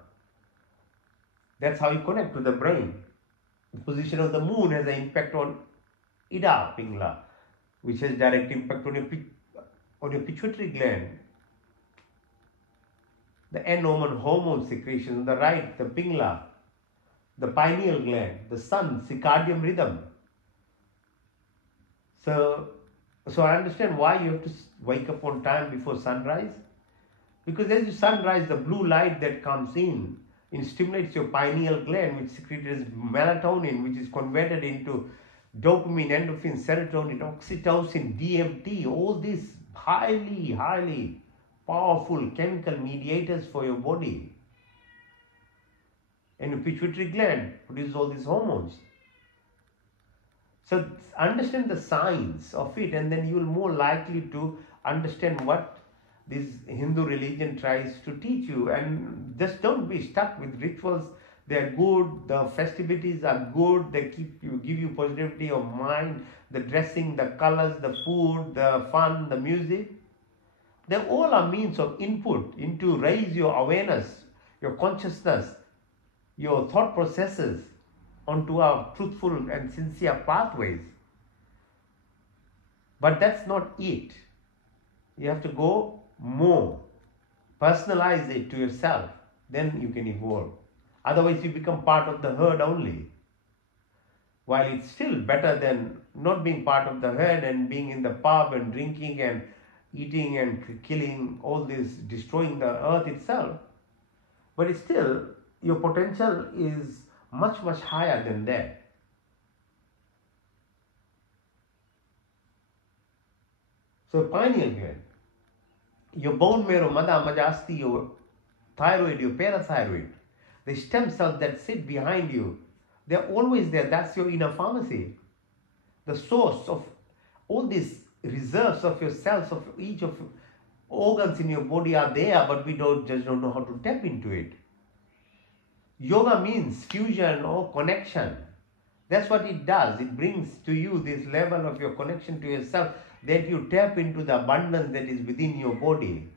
That's how you connect to the brain. The position of the moon has an impact on Ida, Pingla, which has direct impact on your pituitary gland. The end hormone secretion on the right, the Pingla, the pineal gland, the sun, circadian rhythm. So I understand why you have to wake up on time before sunrise. Because as you sunrise, the blue light that comes in stimulates your pineal gland, which secretes melatonin, which is converted into dopamine, endorphin, serotonin, oxytocin, DMT, all these highly powerful chemical mediators for your body. And your pituitary gland produces all these hormones. So understand the science of it, and then you will more likely to understand what this Hindu religion tries to teach you. And just don't be stuck with rituals. They are good, the festivities are good, they give you positivity of mind, the dressing, the colors, the food, the fun, the music. They all are means of input into raise your awareness, your consciousness, your thought processes. onto our truthful and sincere pathways. But that's not it. You have to go more. Personalize it to yourself. Then you can evolve. Otherwise, you become part of the herd only. While it's still better than not being part of the herd and being in the pub and drinking and eating and killing, all this, destroying the earth itself. But it's still, your potential is much, much higher than that. So pineal gland, your bone marrow, mada, majasti, your thyroid, your parathyroid, the stem cells that sit behind you, they're always there. That's your inner pharmacy. The source of all these reserves of your cells, of each of organs in your body are there, but we just don't know how to tap into it. Yoga means fusion or connection. That's what it does. It brings to you this level of your connection to yourself, that you tap into the abundance that is within your body.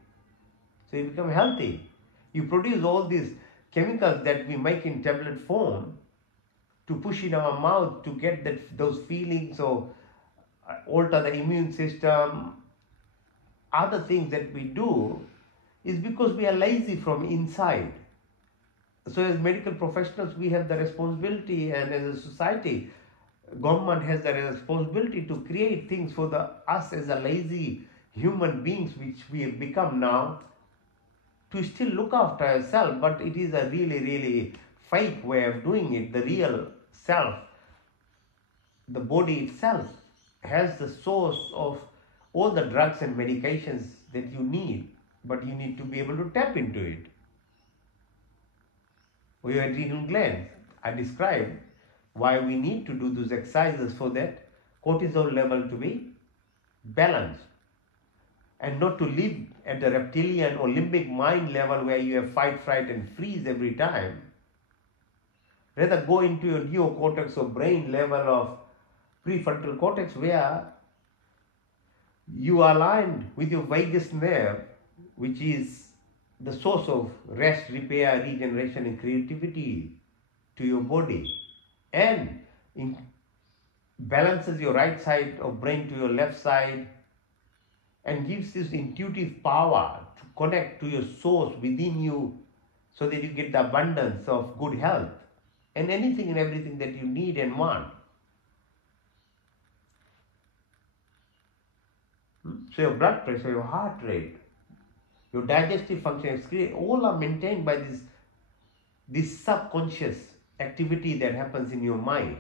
So you become healthy. You produce all these chemicals that we make in tablet form to push in our mouth to get those feelings or alter the immune system. Other things that we do is because we are lazy from inside. So as medical professionals, we have the responsibility, and as a society, government has the responsibility to create things for us as a lazy human beings, which we have become now, to still look after ourselves. But it is a really, really fake way of doing it. The real self, the body itself, has the source of all the drugs and medications that you need, but you need to be able to tap into it. Or your adrenal glands. I described why we need to do those exercises for that cortisol level to be balanced, and not to live at the reptilian or limbic mind level where you have fight, fright and freeze every time. Rather go into your neocortex or brain level of prefrontal cortex, where you are aligned with your vagus nerve, which is the source of rest, repair, regeneration and creativity to your body, and balances your right side of brain to your left side, and gives this intuitive power to connect to your source within you, so that you get the abundance of good health and anything and everything that you need and want. So your blood pressure, your heart rate, your digestive function, all are maintained by this subconscious activity that happens in your mind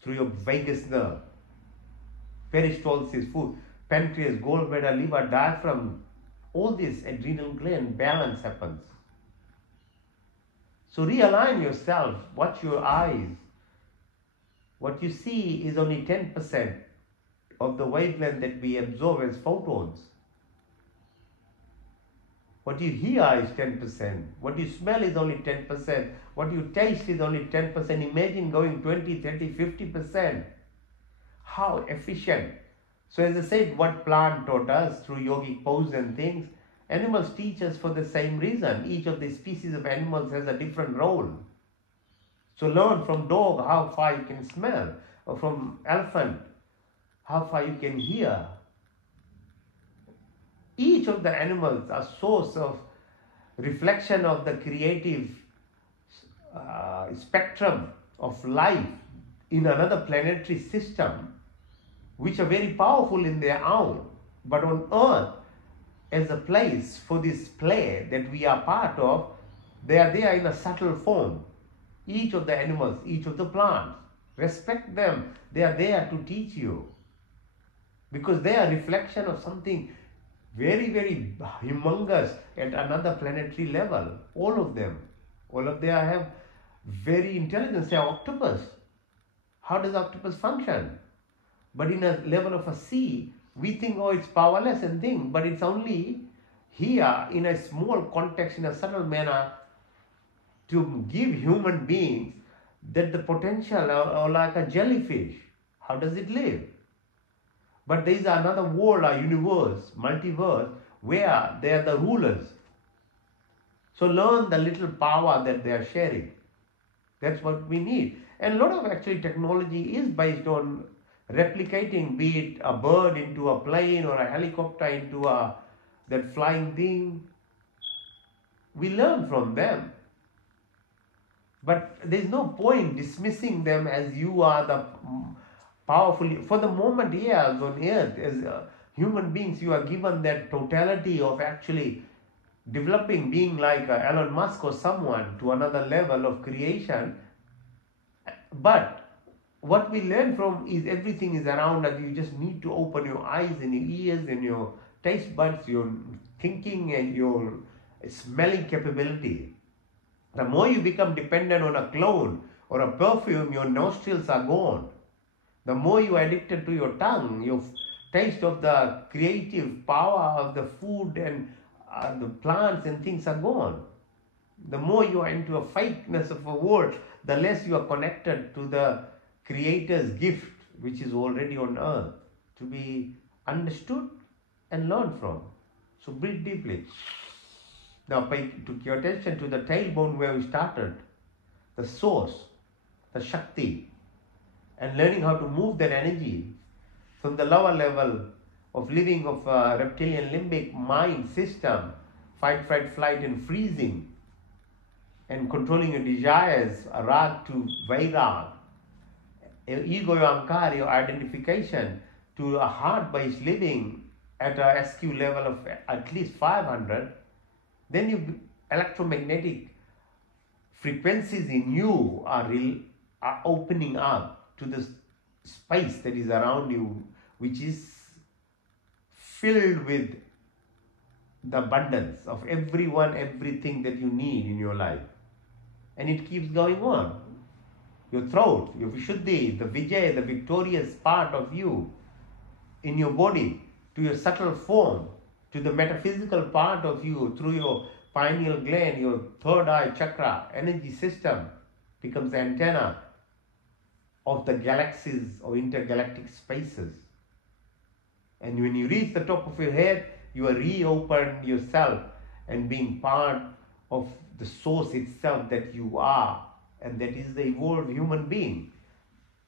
through your vagus nerve. Peristalsis, food, pancreas, gallbladder, liver, diaphragm, all this adrenal gland balance happens. So realign yourself, watch your eyes. What you see is only 10% of the wavelength that we absorb as photons. What you hear is 10%. What you smell is only 10%. What you taste is only 10%. Imagine going 20, 30, 50%. How efficient. So as I said, what plant taught us through yogic pose and things, animals teach us for the same reason. Each of the species of animals has a different role. So learn from dog how far you can smell, or from elephant how far you can hear. Each of the animals are source of reflection of the creative spectrum of life in another planetary system, which are very powerful in their own. But on Earth, as a place for this play that we are part of, they are there in a subtle form. Each of the animals, each of the plants, respect them. They are there to teach you, because they are a reflection of something very, very humongous at another planetary level. All of them have very intelligence. They are octopus. How does octopus function? But in a level of a sea, we think, oh, it's powerless and thing, but it's only here in a small context, in a subtle manner, to give human beings that the potential, or like a jellyfish. How does it live? But there is another world, a universe, multiverse, where they are the rulers. So learn the little power that they are sharing. That's what we need. And a lot of actually technology is based on replicating, be it a bird into a plane or a helicopter into a that flying thing. We learn from them. But there's no point dismissing them as you are the powerful. For the moment, yes, on earth, as human beings, you are given that totality of actually developing, being like Elon Musk or someone to another level of creation. But what we learn from is everything is around us. You just need to open your eyes and your ears and your taste buds, your thinking and your smelling capability. The more you become dependent on a cologne or a perfume, your nostrils are gone. The more you are addicted to your tongue, your taste of the creative power of the food and the plants and things are gone. The more you are into a fakeness of a world, the less you are connected to the Creator's gift, which is already on earth, to be understood and learned from. So breathe deeply. Now pay your attention to the tailbone where we started, the source, the Shakti, and learning how to move that energy from the lower level of living of a reptilian limbic mind system, fight, flight, and freezing, and controlling your desires, rag to vairag, ego, your ankar, your identification, to a heart-based living at a SQ level of at least 500, then you electromagnetic frequencies in you are opening up to the space that is around you, which is filled with the abundance of everyone, everything that you need in your life. And it keeps going on. Your throat, your Vishuddhi, the Vijay, the victorious part of you in your body, to your subtle form, to the metaphysical part of you through your pineal gland, your third eye chakra, energy system becomes the antenna of the galaxies or intergalactic spaces. And when you reach the top of your head, you are reopened yourself and being part of the source itself that you are, and that is the evolved human being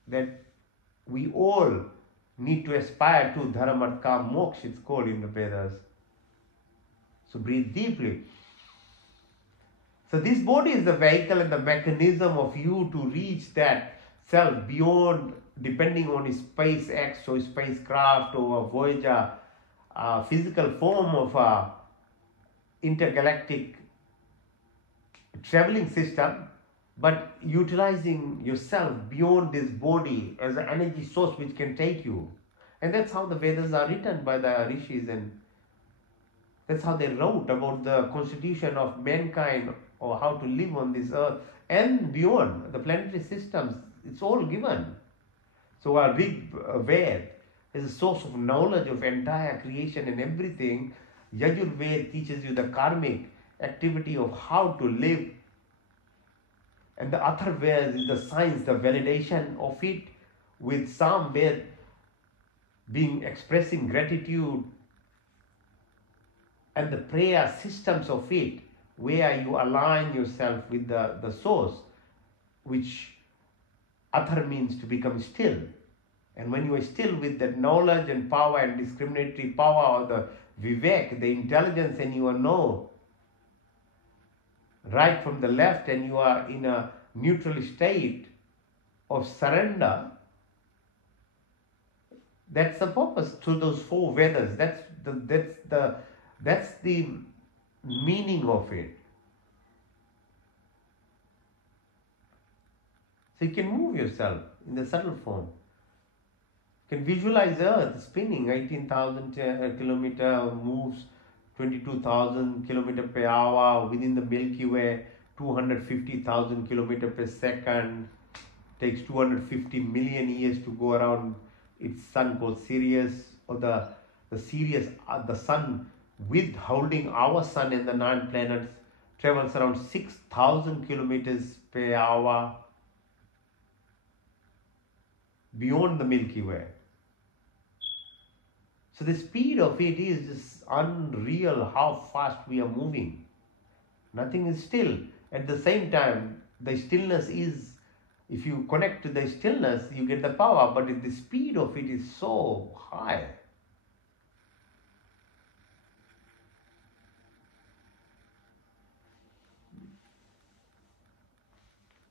that we all need to aspire to. Dharma, Artha, Moksha, it's called in the Vedas. So breathe deeply. So this body is the vehicle and the mechanism of you to reach that self beyond, depending on SpaceX or spacecraft or a Voyager, physical form of a intergalactic traveling system, but utilizing yourself beyond this body as an energy source which can take you. And that's how the Vedas are written by the rishis, and that's how they wrote about the constitution of mankind or how to live on this earth and beyond the planetary systems. It's all given. So our Rig Ved is a source of knowledge of entire creation and everything. Yajurved teaches you the karmic activity of how to live. And the Atharved is the science, the validation of it, with Samved being expressing gratitude, and the prayer systems of it, where you align yourself with the source, which Athar means to become still. And when you are still with that knowledge and power and discriminatory power, or the Vivek, the intelligence, and you know right from the left, and you are in a neutral state of surrender, that's the purpose through those four Vedas. That's the meaning of it. So you can move yourself in the subtle form. You can visualize Earth spinning 18,000 kilometer, moves 22,000 kilometer per hour within the Milky Way, 250,000 kilometer per second, takes 250 million years to go around its sun called Sirius, or the Sirius, the sun with holding our sun and the 9 planets, travels around 6,000 kilometers per hour beyond the Milky Way. So the speed of it is just unreal how fast we are moving. Nothing is still. At the same time, the stillness is, if you connect to the stillness, you get the power, but the speed of it is so high.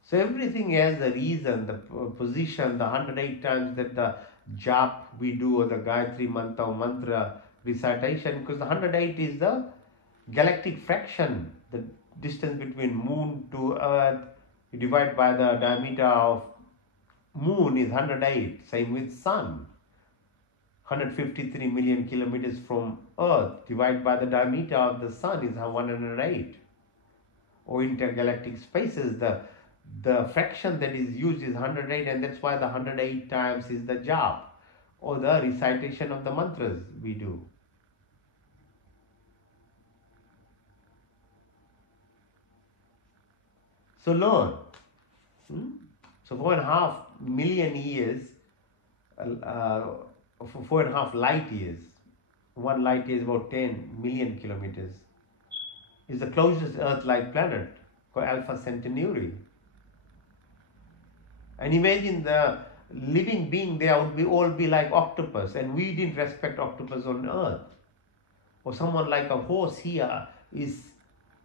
So everything has a reason, the position, the 108 times that the jap we do, or the Gayatri mantra recitation, because the 108 is the galactic fraction, the distance between moon to earth, you divide by the diameter of moon is 108, same with sun. 153 million kilometers from earth, divided by the diameter of the sun is 108. Or intergalactic spaces, the fraction that is used is 108, and that's why the 108 times is the jap, or the recitation of the mantras we do. So learn. So 4.5 million years, 4.5 light years, 1 light year is about 10 million kilometers, is the closest Earth-like planet called Alpha Centauri. And imagine the living being there would be all be like octopus, and we didn't respect octopus on Earth. Or someone like a horse here is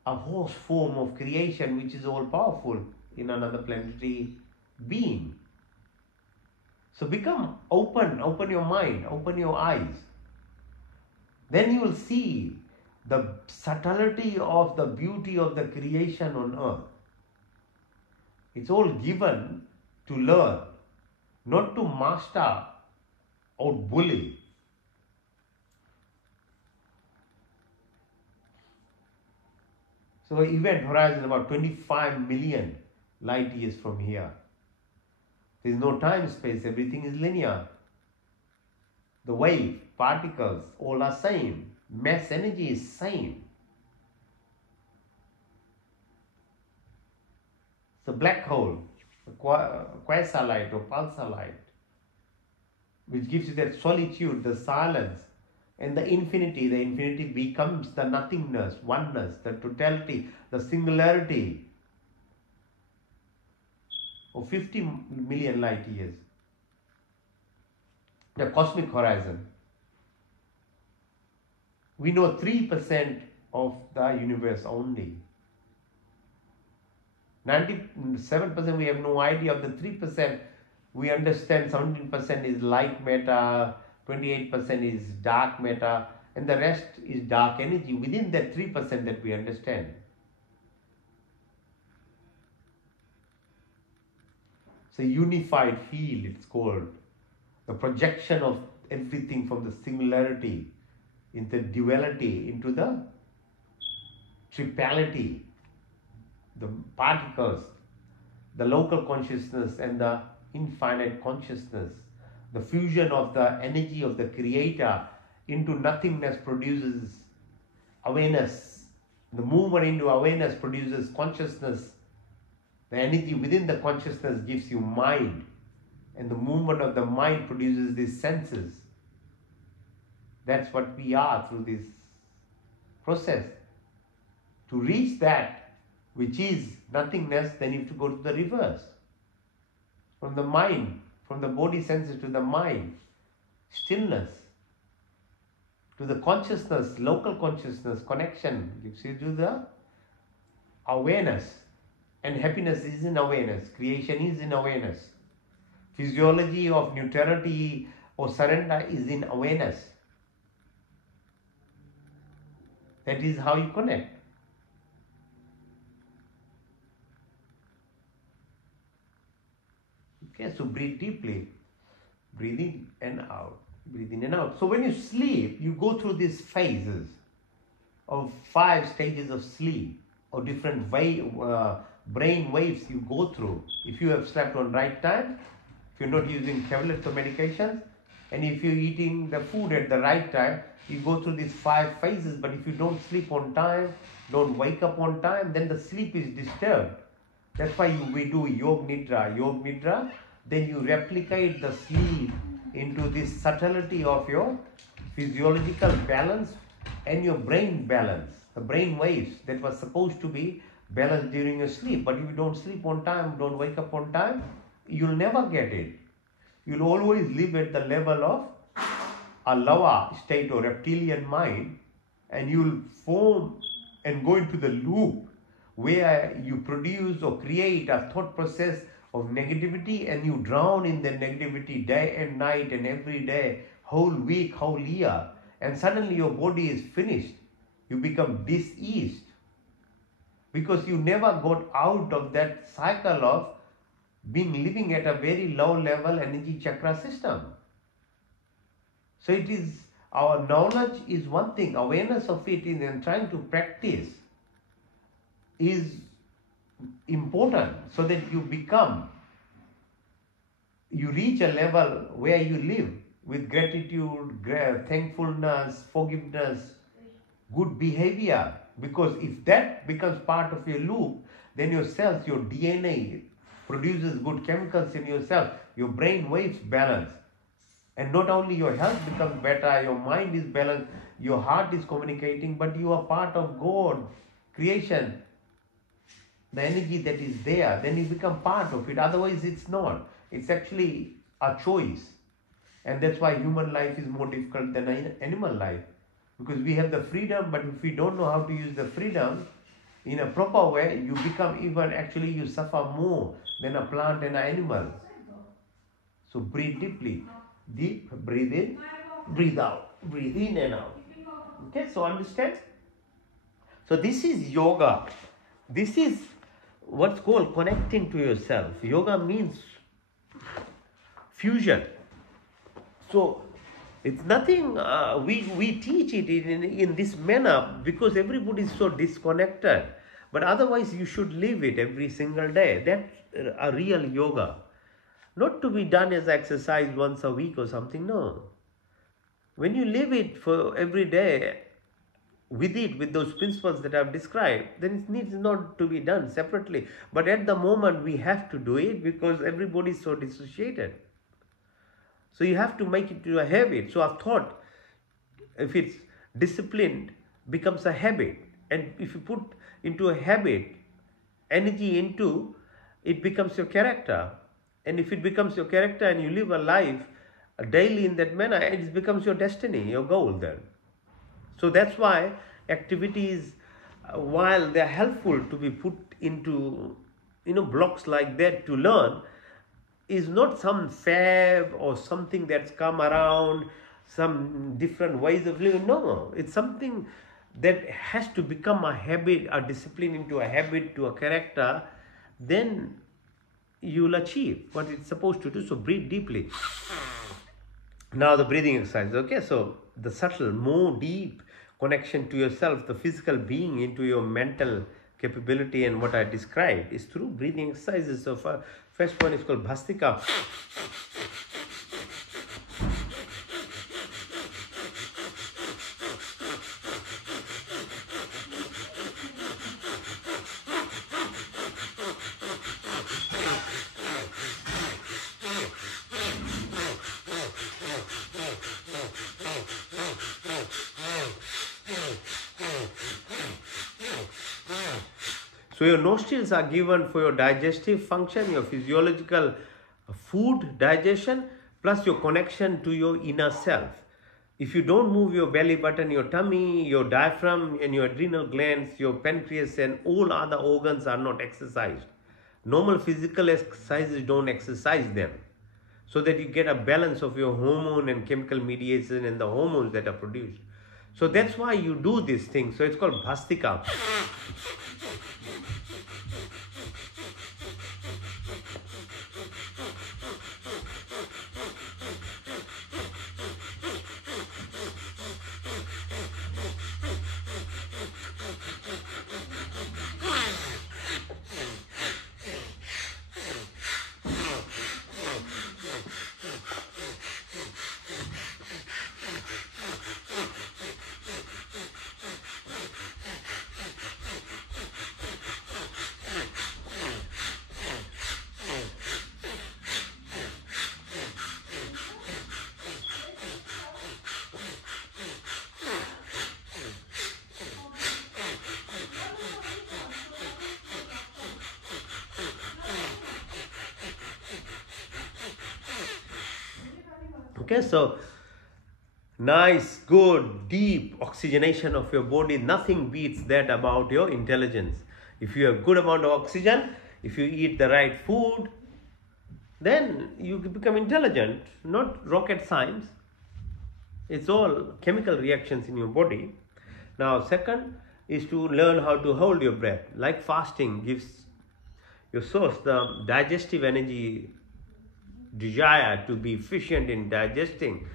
a horse form of creation which is all powerful in another planetary being. So become open your mind, open your eyes. Then you will see the subtlety of the beauty of the creation on Earth. It's all given to learn, not to master or bully. So event horizon is about 25 million light years from here. There is no time space, everything is linear. The wave, particles, all are same. Mass energy is same. So black hole, quasar light or pulsar light, which gives you that solitude, the silence, and the infinity becomes the nothingness, oneness, the totality, the singularity of 50 million light years. The cosmic horizon. We know 3% of the universe only. 97% we have no idea. Of the 3%, we understand 17% is light matter, 28% is dark matter, and the rest is dark energy within that 3% that we understand. It's a unified field, it's called. The projection of everything from the singularity into duality, into the tripality, the particles, the local consciousness and the infinite consciousness. The fusion of the energy of the creator into nothingness produces awareness. The movement into awareness produces consciousness. The energy within the consciousness gives you mind, and the movement of the mind produces these senses. That's what we are through this process. To reach that which is nothingness, then you have to go to the reverse. From the mind, from the body senses to the mind, stillness, to the consciousness, local consciousness, connection, gives you to the awareness. And happiness is in awareness, creation is in awareness. Physiology of neutrality or surrender is in awareness. That is how you connect. Okay, so breathe deeply. Breathe in and out. Breathe in and out. So when you sleep, you go through these phases of 5 stages of sleep, or different brain waves you go through. If you have slept on right time, if you're not using tablets or medications, and if you're eating the food at the right time, you go through these 5 phases. But if you don't sleep on time, don't wake up on time, then the sleep is disturbed. That's why we do Yog Nidra. Then you replicate the sleep into this subtlety of your physiological balance and your brain balance. The brain waves that was supposed to be balance during your sleep. But if you don't sleep on time, don't wake up on time, you'll never get it. You'll always live at the level of a lower state or reptilian mind, and you'll form and go into the loop where you produce or create a thought process of negativity, and you drown in that negativity day and night and every day, whole week, whole year, and suddenly your body is finished. You become diseased because you never got out of that cycle of being living at a very low level energy chakra system. So it is, our knowledge is one thing, awareness of it is, and trying to practice is important, so that you reach a level where you live with gratitude, thankfulness, forgiveness, good behavior. Because if that becomes part of your loop, then your cells, your DNA produces good chemicals in yourself, your brain waves balance. And not only your health becomes better, your mind is balanced, your heart is communicating, but you are part of God, creation, the energy that is there, then you become part of it. Otherwise it's not. It's actually a choice. And that's why human life is more difficult than animal life. Because we have the freedom, but if we don't know how to use the freedom in a proper way, you become even, actually you suffer more than a plant and an animal. So breathe deeply. Deep, breathe in, breathe out. Breathe in and out. Okay, so understand? So this is yoga. This is what's called connecting to yourself. Yoga means fusion. So it's nothing, we teach it in this manner because everybody is so disconnected. But otherwise you should live it every single day. That's a real yoga. Not to be done as exercise once a week or something, no. When you live it for every day, with those principles that I've described, then it needs not to be done separately. But at the moment we have to do it because everybody is so dissociated. So you have to make it to a habit. So I've thought, if it's disciplined, becomes a habit. And if you put into a habit, energy into, it becomes your character. And if it becomes your character and you live a life daily in that manner, it becomes your destiny, your goal then. So that's why activities, while they're helpful to be put into, blocks like that to learn, is not some fad or something that's come around, some different ways of living. No, it's something that has to become a habit, a discipline into a habit, to a character. Then you'll achieve what it's supposed to do. So breathe deeply. Now the breathing exercise. Okay, so the subtle, more deep connection to yourself, the physical being, into your mental capability, and what I described is through breathing exercises. So first one is called Bhastika. So your nostrils are given for your digestive function, your physiological food digestion, plus your connection to your inner self. If you don't move your belly button, your tummy, your diaphragm and your adrenal glands, your pancreas and all other organs are not exercised. Normal physical exercises don't exercise them, so that you get a balance of your hormone and chemical mediation and the hormones that are produced. So that's why you do this thing. So it's called Bhastika. Okay, so nice, good, deep oxygenation of your body. Nothing beats that about your intelligence. If you have good amount of oxygen, if you eat the right food, then you become intelligent. Not rocket science. It's all chemical reactions in your body. Now, second is to learn how to hold your breath. Like fasting gives your source the digestive energy, desire to be efficient in digesting.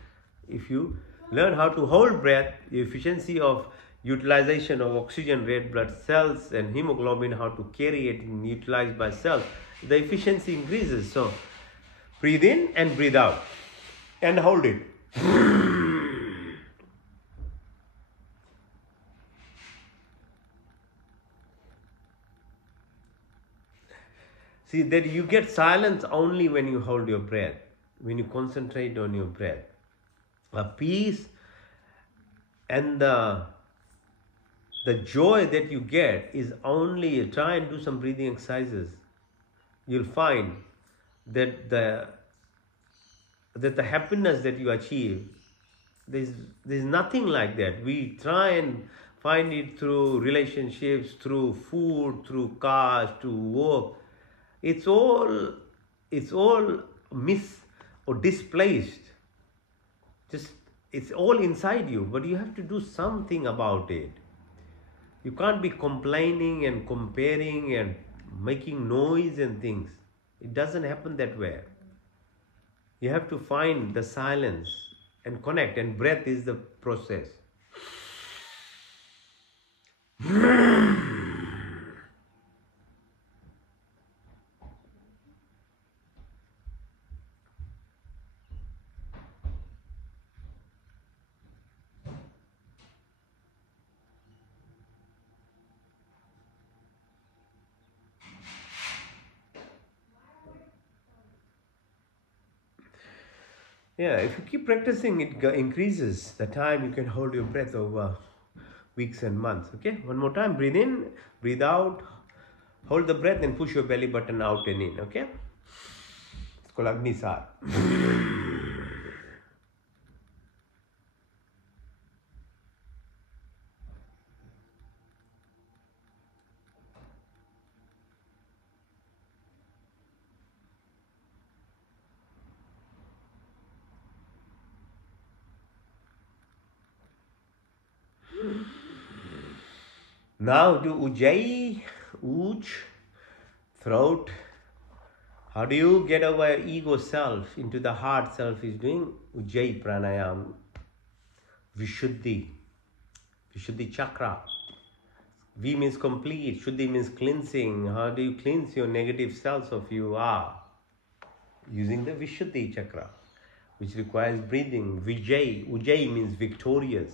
If you learn how to hold breath, the efficiency of utilization of oxygen, red blood cells and hemoglobin, how to carry it and utilized by cells, the efficiency increases. So breathe in and breathe out and hold it. See that you get silence only when you hold your breath, when you concentrate on your breath. A peace and the joy that you get is only, try and do some breathing exercises. You'll find that the happiness that you achieve, there's nothing like that. We try and find it through relationships, through food, through cars, to work. It's all miss or displaced. Just it's all inside you, but you have to do something about it. You can't be complaining and comparing and making noise and things. It doesn't happen that way. You have to find the silence and connect, and breath is the process. Yeah, if you keep practicing, it increases the time you can hold your breath over weeks and months. Okay, one more time. Breathe in, breathe out, hold the breath and push your belly button out and in. Okay, it's called Agnisar. Now do Ujjayi, Uj, throat. How do you get over ego self into the heart self is doing Ujjayi pranayam. Vishuddhi chakra. V means complete, Shuddhi means cleansing. How do you cleanse your negative cells of you are? Using the Vishuddhi chakra, which requires breathing. Vijay, Ujjayi means victorious.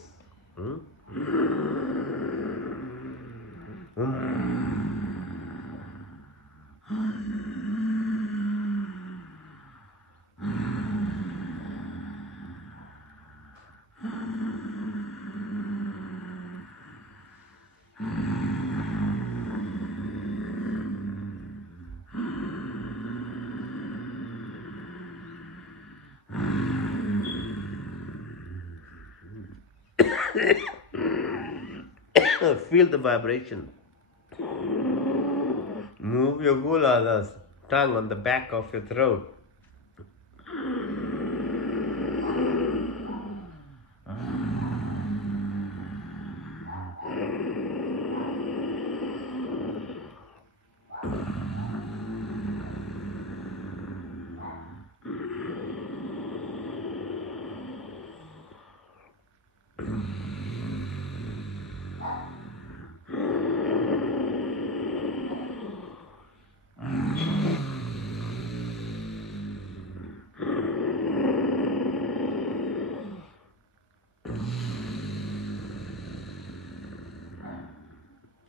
Feel the vibration. Move your gula, the tongue on the back of your throat.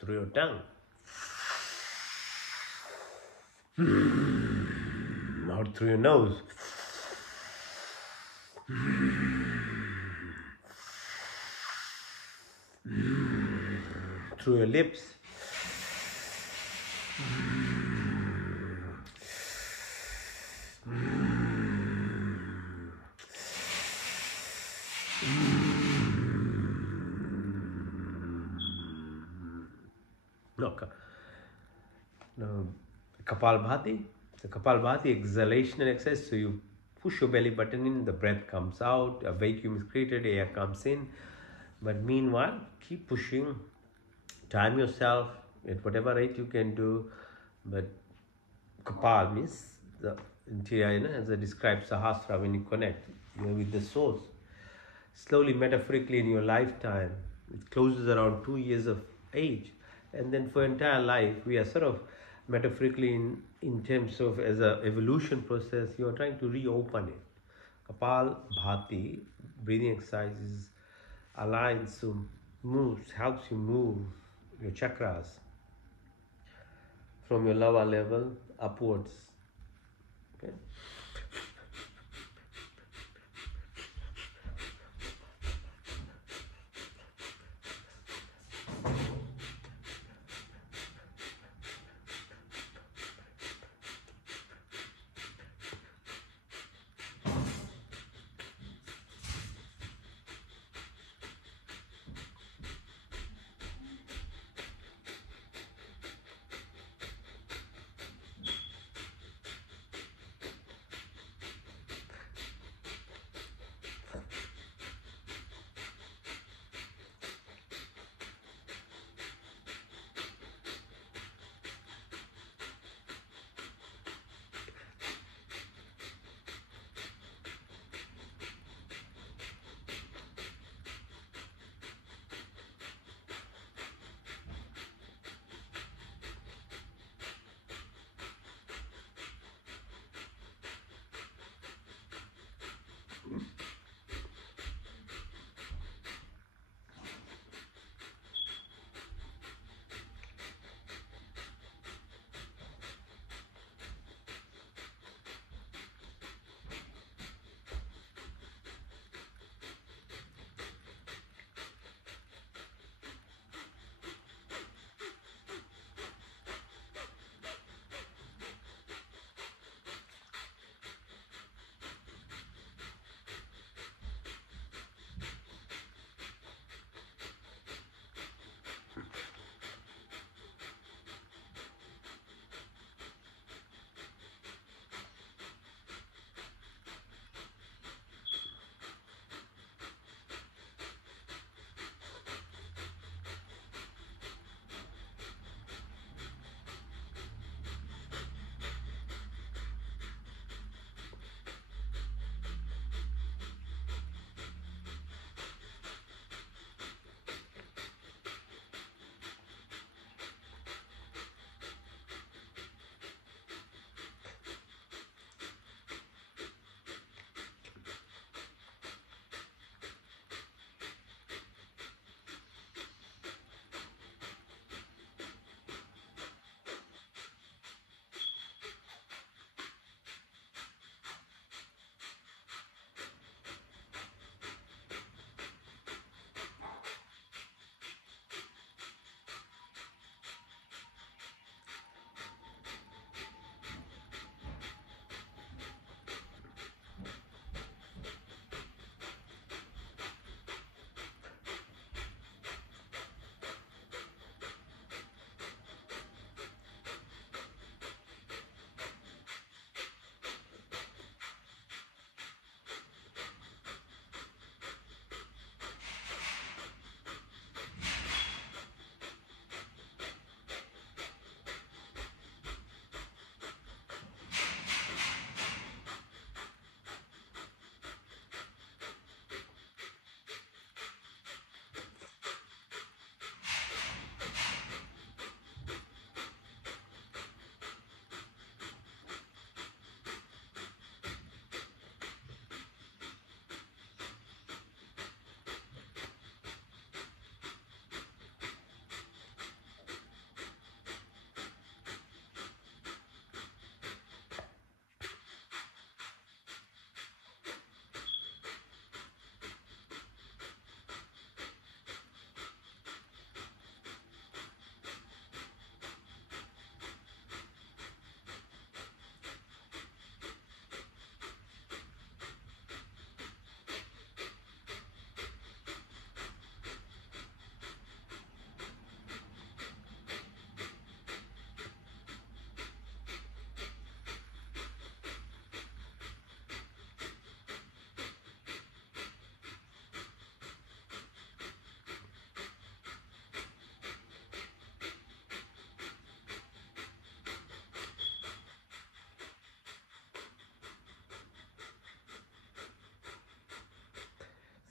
Through your tongue. Out through your nose. Through your lips. Okay. Now, Kapalbhati. The Kapalbhati exhalation exercise. So you push your belly button in, the breath comes out, a vacuum is created, air comes in. But meanwhile, keep pushing, time yourself at whatever rate you can do. But Kapal means the interior, as I described, Sahasra, when you connect with the source. Slowly, metaphorically, in your lifetime, it closes around 2 years of age. And then for entire life, we are sort of metaphorically in terms of as a evolution process, you are trying to reopen it. Kapal Bhati, breathing exercises, aligns, so moves, helps you move your chakras from your lower level upwards. Okay.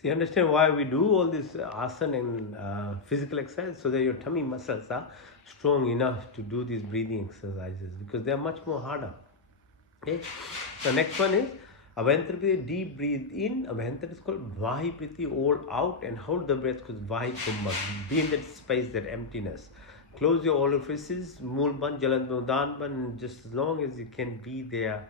So you understand why we do all this asana and physical exercise, so that your tummy muscles are strong enough to do these breathing exercises, because they are much more harder. Okay. The next one is Abhyantarapiti, deep breathe in. Abhyantar is called Vahipriti, all out, and hold the breath because Vahikumbha. Be in that space, that emptiness. Close your orifices, Mulban, Jalandodanban, just as long as you can be there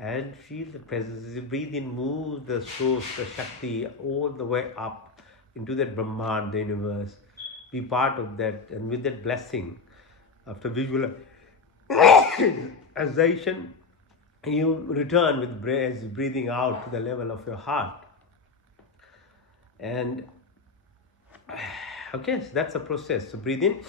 and feel the presence. As you breathe in, move the source, the Shakti, all the way up into that Brahman, the universe. Be part of that, and with that blessing, after visualization, you return with breathing out to the level of your heart. And okay, so that's a process. So breathe in.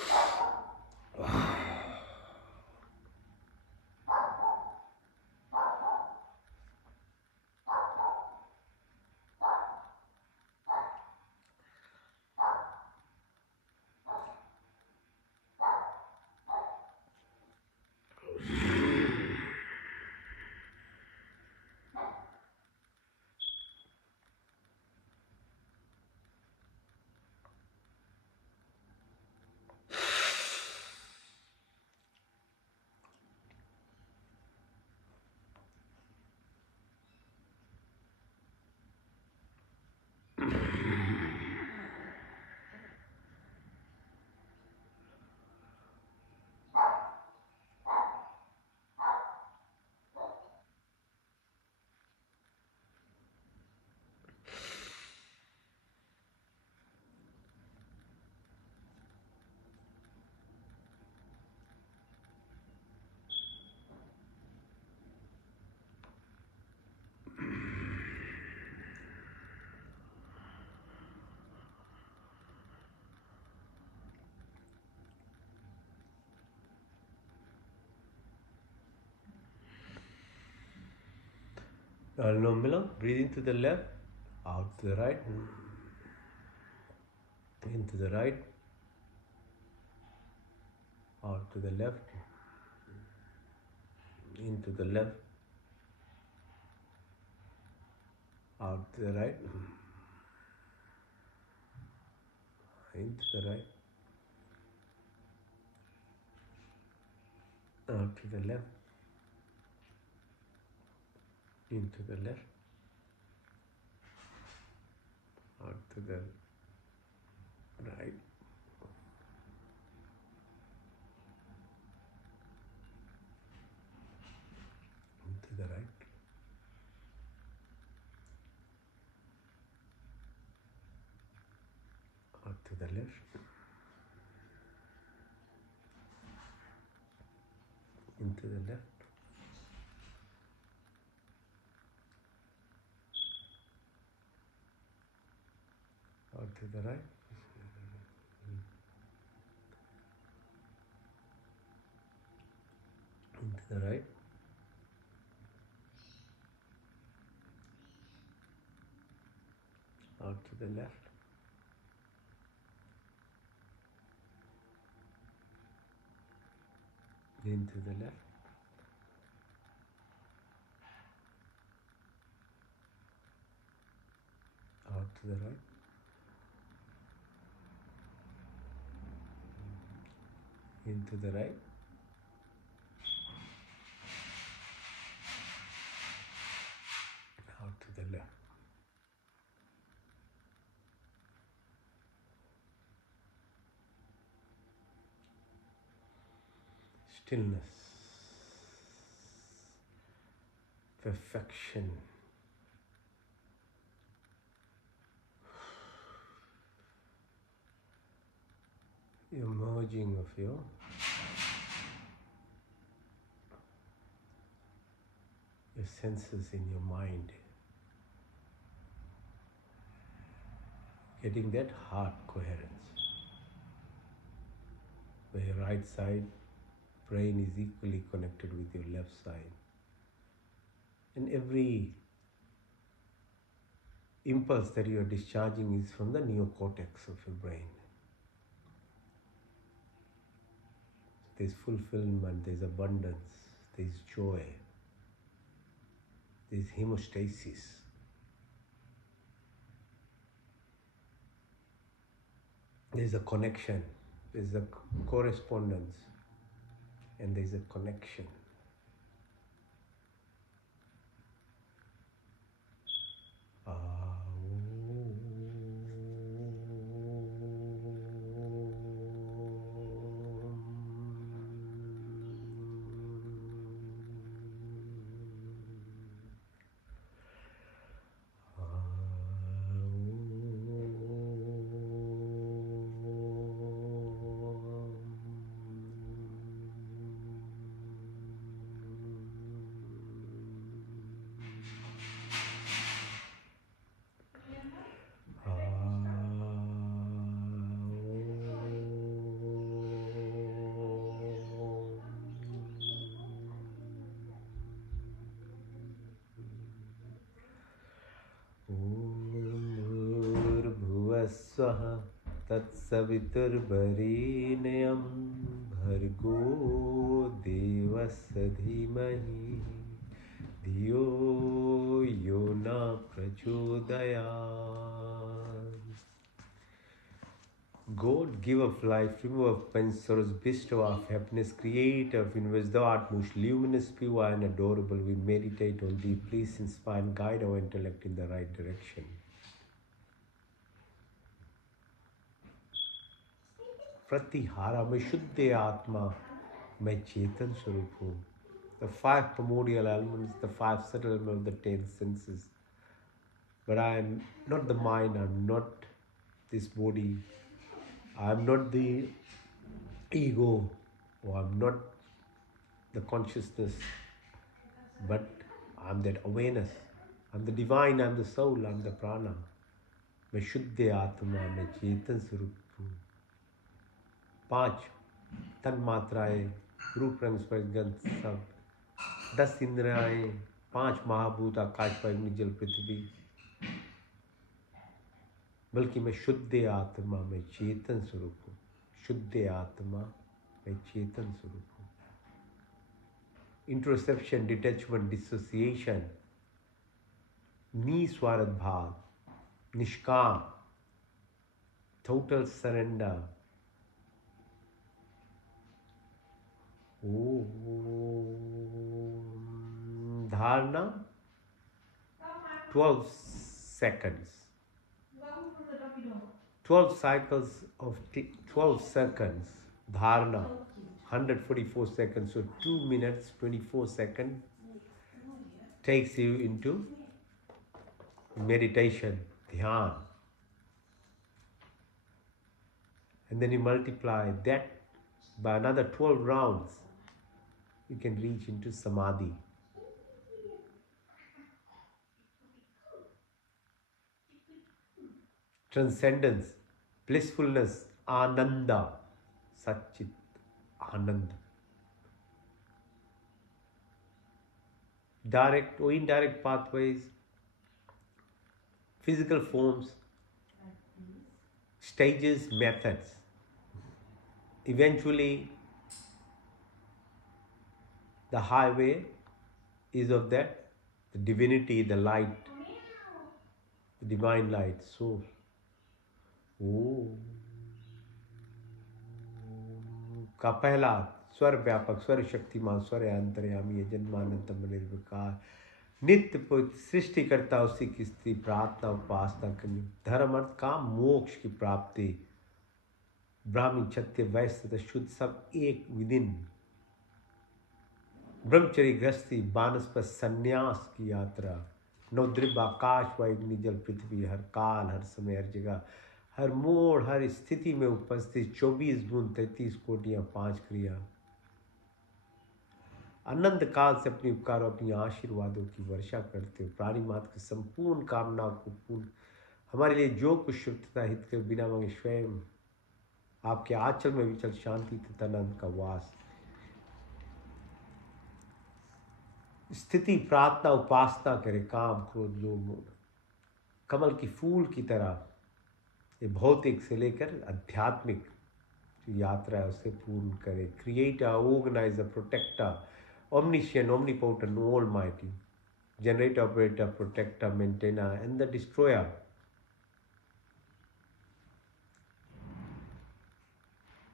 Anulom, breathe into the left, out to the right, into the right, out to the left, into the left, out to the right, into the right, out to the left, into the left, out to the right, into the right, out to the left, into the left, out to the right, into the right, out to the left, into the left, out to the right, into the right, out to the left. Stillness, perfection, your merging of your senses in your mind, getting that heart coherence, where your right side brain is equally connected with your left side, and every impulse that you are discharging is from the neocortex of your brain. There's fulfillment, there's abundance, there's joy, there's hemostasis. There's a connection, there's a correspondence, and there's a connection. भूर्भुवस्वः तत्सवितुर्वरेण्यं भर्गो देवस्य धीमहि धियो यो न प्रचोदयात्. God, giver of life, remover of pain, sorrows, bestower of happiness, creator of universe, thou art most luminous, pure and adorable. We meditate on thee. Please inspire and guide our intellect in the right direction. Pratihara, मैं शुद्ध आत्मा, मैं चेतन स्वरूप हूँ. The 5 primordial elements, the 5 subtle elements of the 10 senses. But I am not the mind, I am not this body, I am not the ego, or I am not the consciousness, but I am that awareness. I am the divine, I am the soul, I am the prana. मैं शुद्ध आत्मा, मैं चेतन स्वरूप हूँ. 5 तन मात्राएं, रूप रंग स्पर्श गंध सब. 10 इंद्रियाएं, 5 महाभूत आकाश वायु अग्नि जल पृथ्वी. बल्कि मैं शुद्ध आत्मा, मैं चेतन स्वरूप हूँ. शुद्ध आत्मा, मैं चेतन स्वरूप हूँ. इंट्रोस्पेक्शन, डिटैचमेंट, डिसोसिएशन, निस्वार्थ भाव, निष्काम, टोटल सरेंडर. धारणा 12 seconds. 12 cycles of 12 seconds. Dharana 144 seconds. So 2 minutes 24 seconds takes you into meditation, dhyan. And then you multiply that by another 12 rounds. You can reach into samadhi. Transcendence, blissfulness, ananda, satchit, ananda. Direct or indirect pathways, physical forms, stages, methods. Eventually, the highway is of that, the divinity, the light, the divine light, source. का पहला स्वर व्यापक, स्वर शक्तिमान, स्वर अंतर्यामी, जन्मानंतम निर्विकार, नित्य सृष्टिकर्ता, उसी की स्त्री, प्रार्थना उपासना करनी, धर्म अर्थ काम मोक्ष की प्राप्ति, ब्राह्मण क्षत्रिय वैश्य तथा शुद्ध सब एक विदिन. ब्रह्मचर्य गृहस्थी, वानस्पत संन्यास की यात्रा, नवद्रिव आकाश वायु अग्नि जल पृथ्वी, हर काल हर समय हर जगह हर मोड़ हर स्थिति में उपस्थित 24 गुण 33 कोटियां 5 क्रिया. अनंत काल से अपने उपकारों अपनी आशीर्वादों की वर्षा करते हो. प्राणी मात्र की संपूर्ण कामनाओं को पूर्ण हमारे लिए जो कुछ शुद्धता हित कर बिना मांगे स्वयं आपके आंचल में विचल शांति तथा आनंद का वास. स्थिति प्रार्थना उपासना करे, काम क्रोध लोभ मोह कमल की फूल की तरह ये भौतिक से लेकर आध्यात्मिक जो यात्रा है उसे पूर्ण करे. Creator, organiser, protector, omniscient, omnipotent, almighty, generator, operator, protector, maintainer, and the destroyer.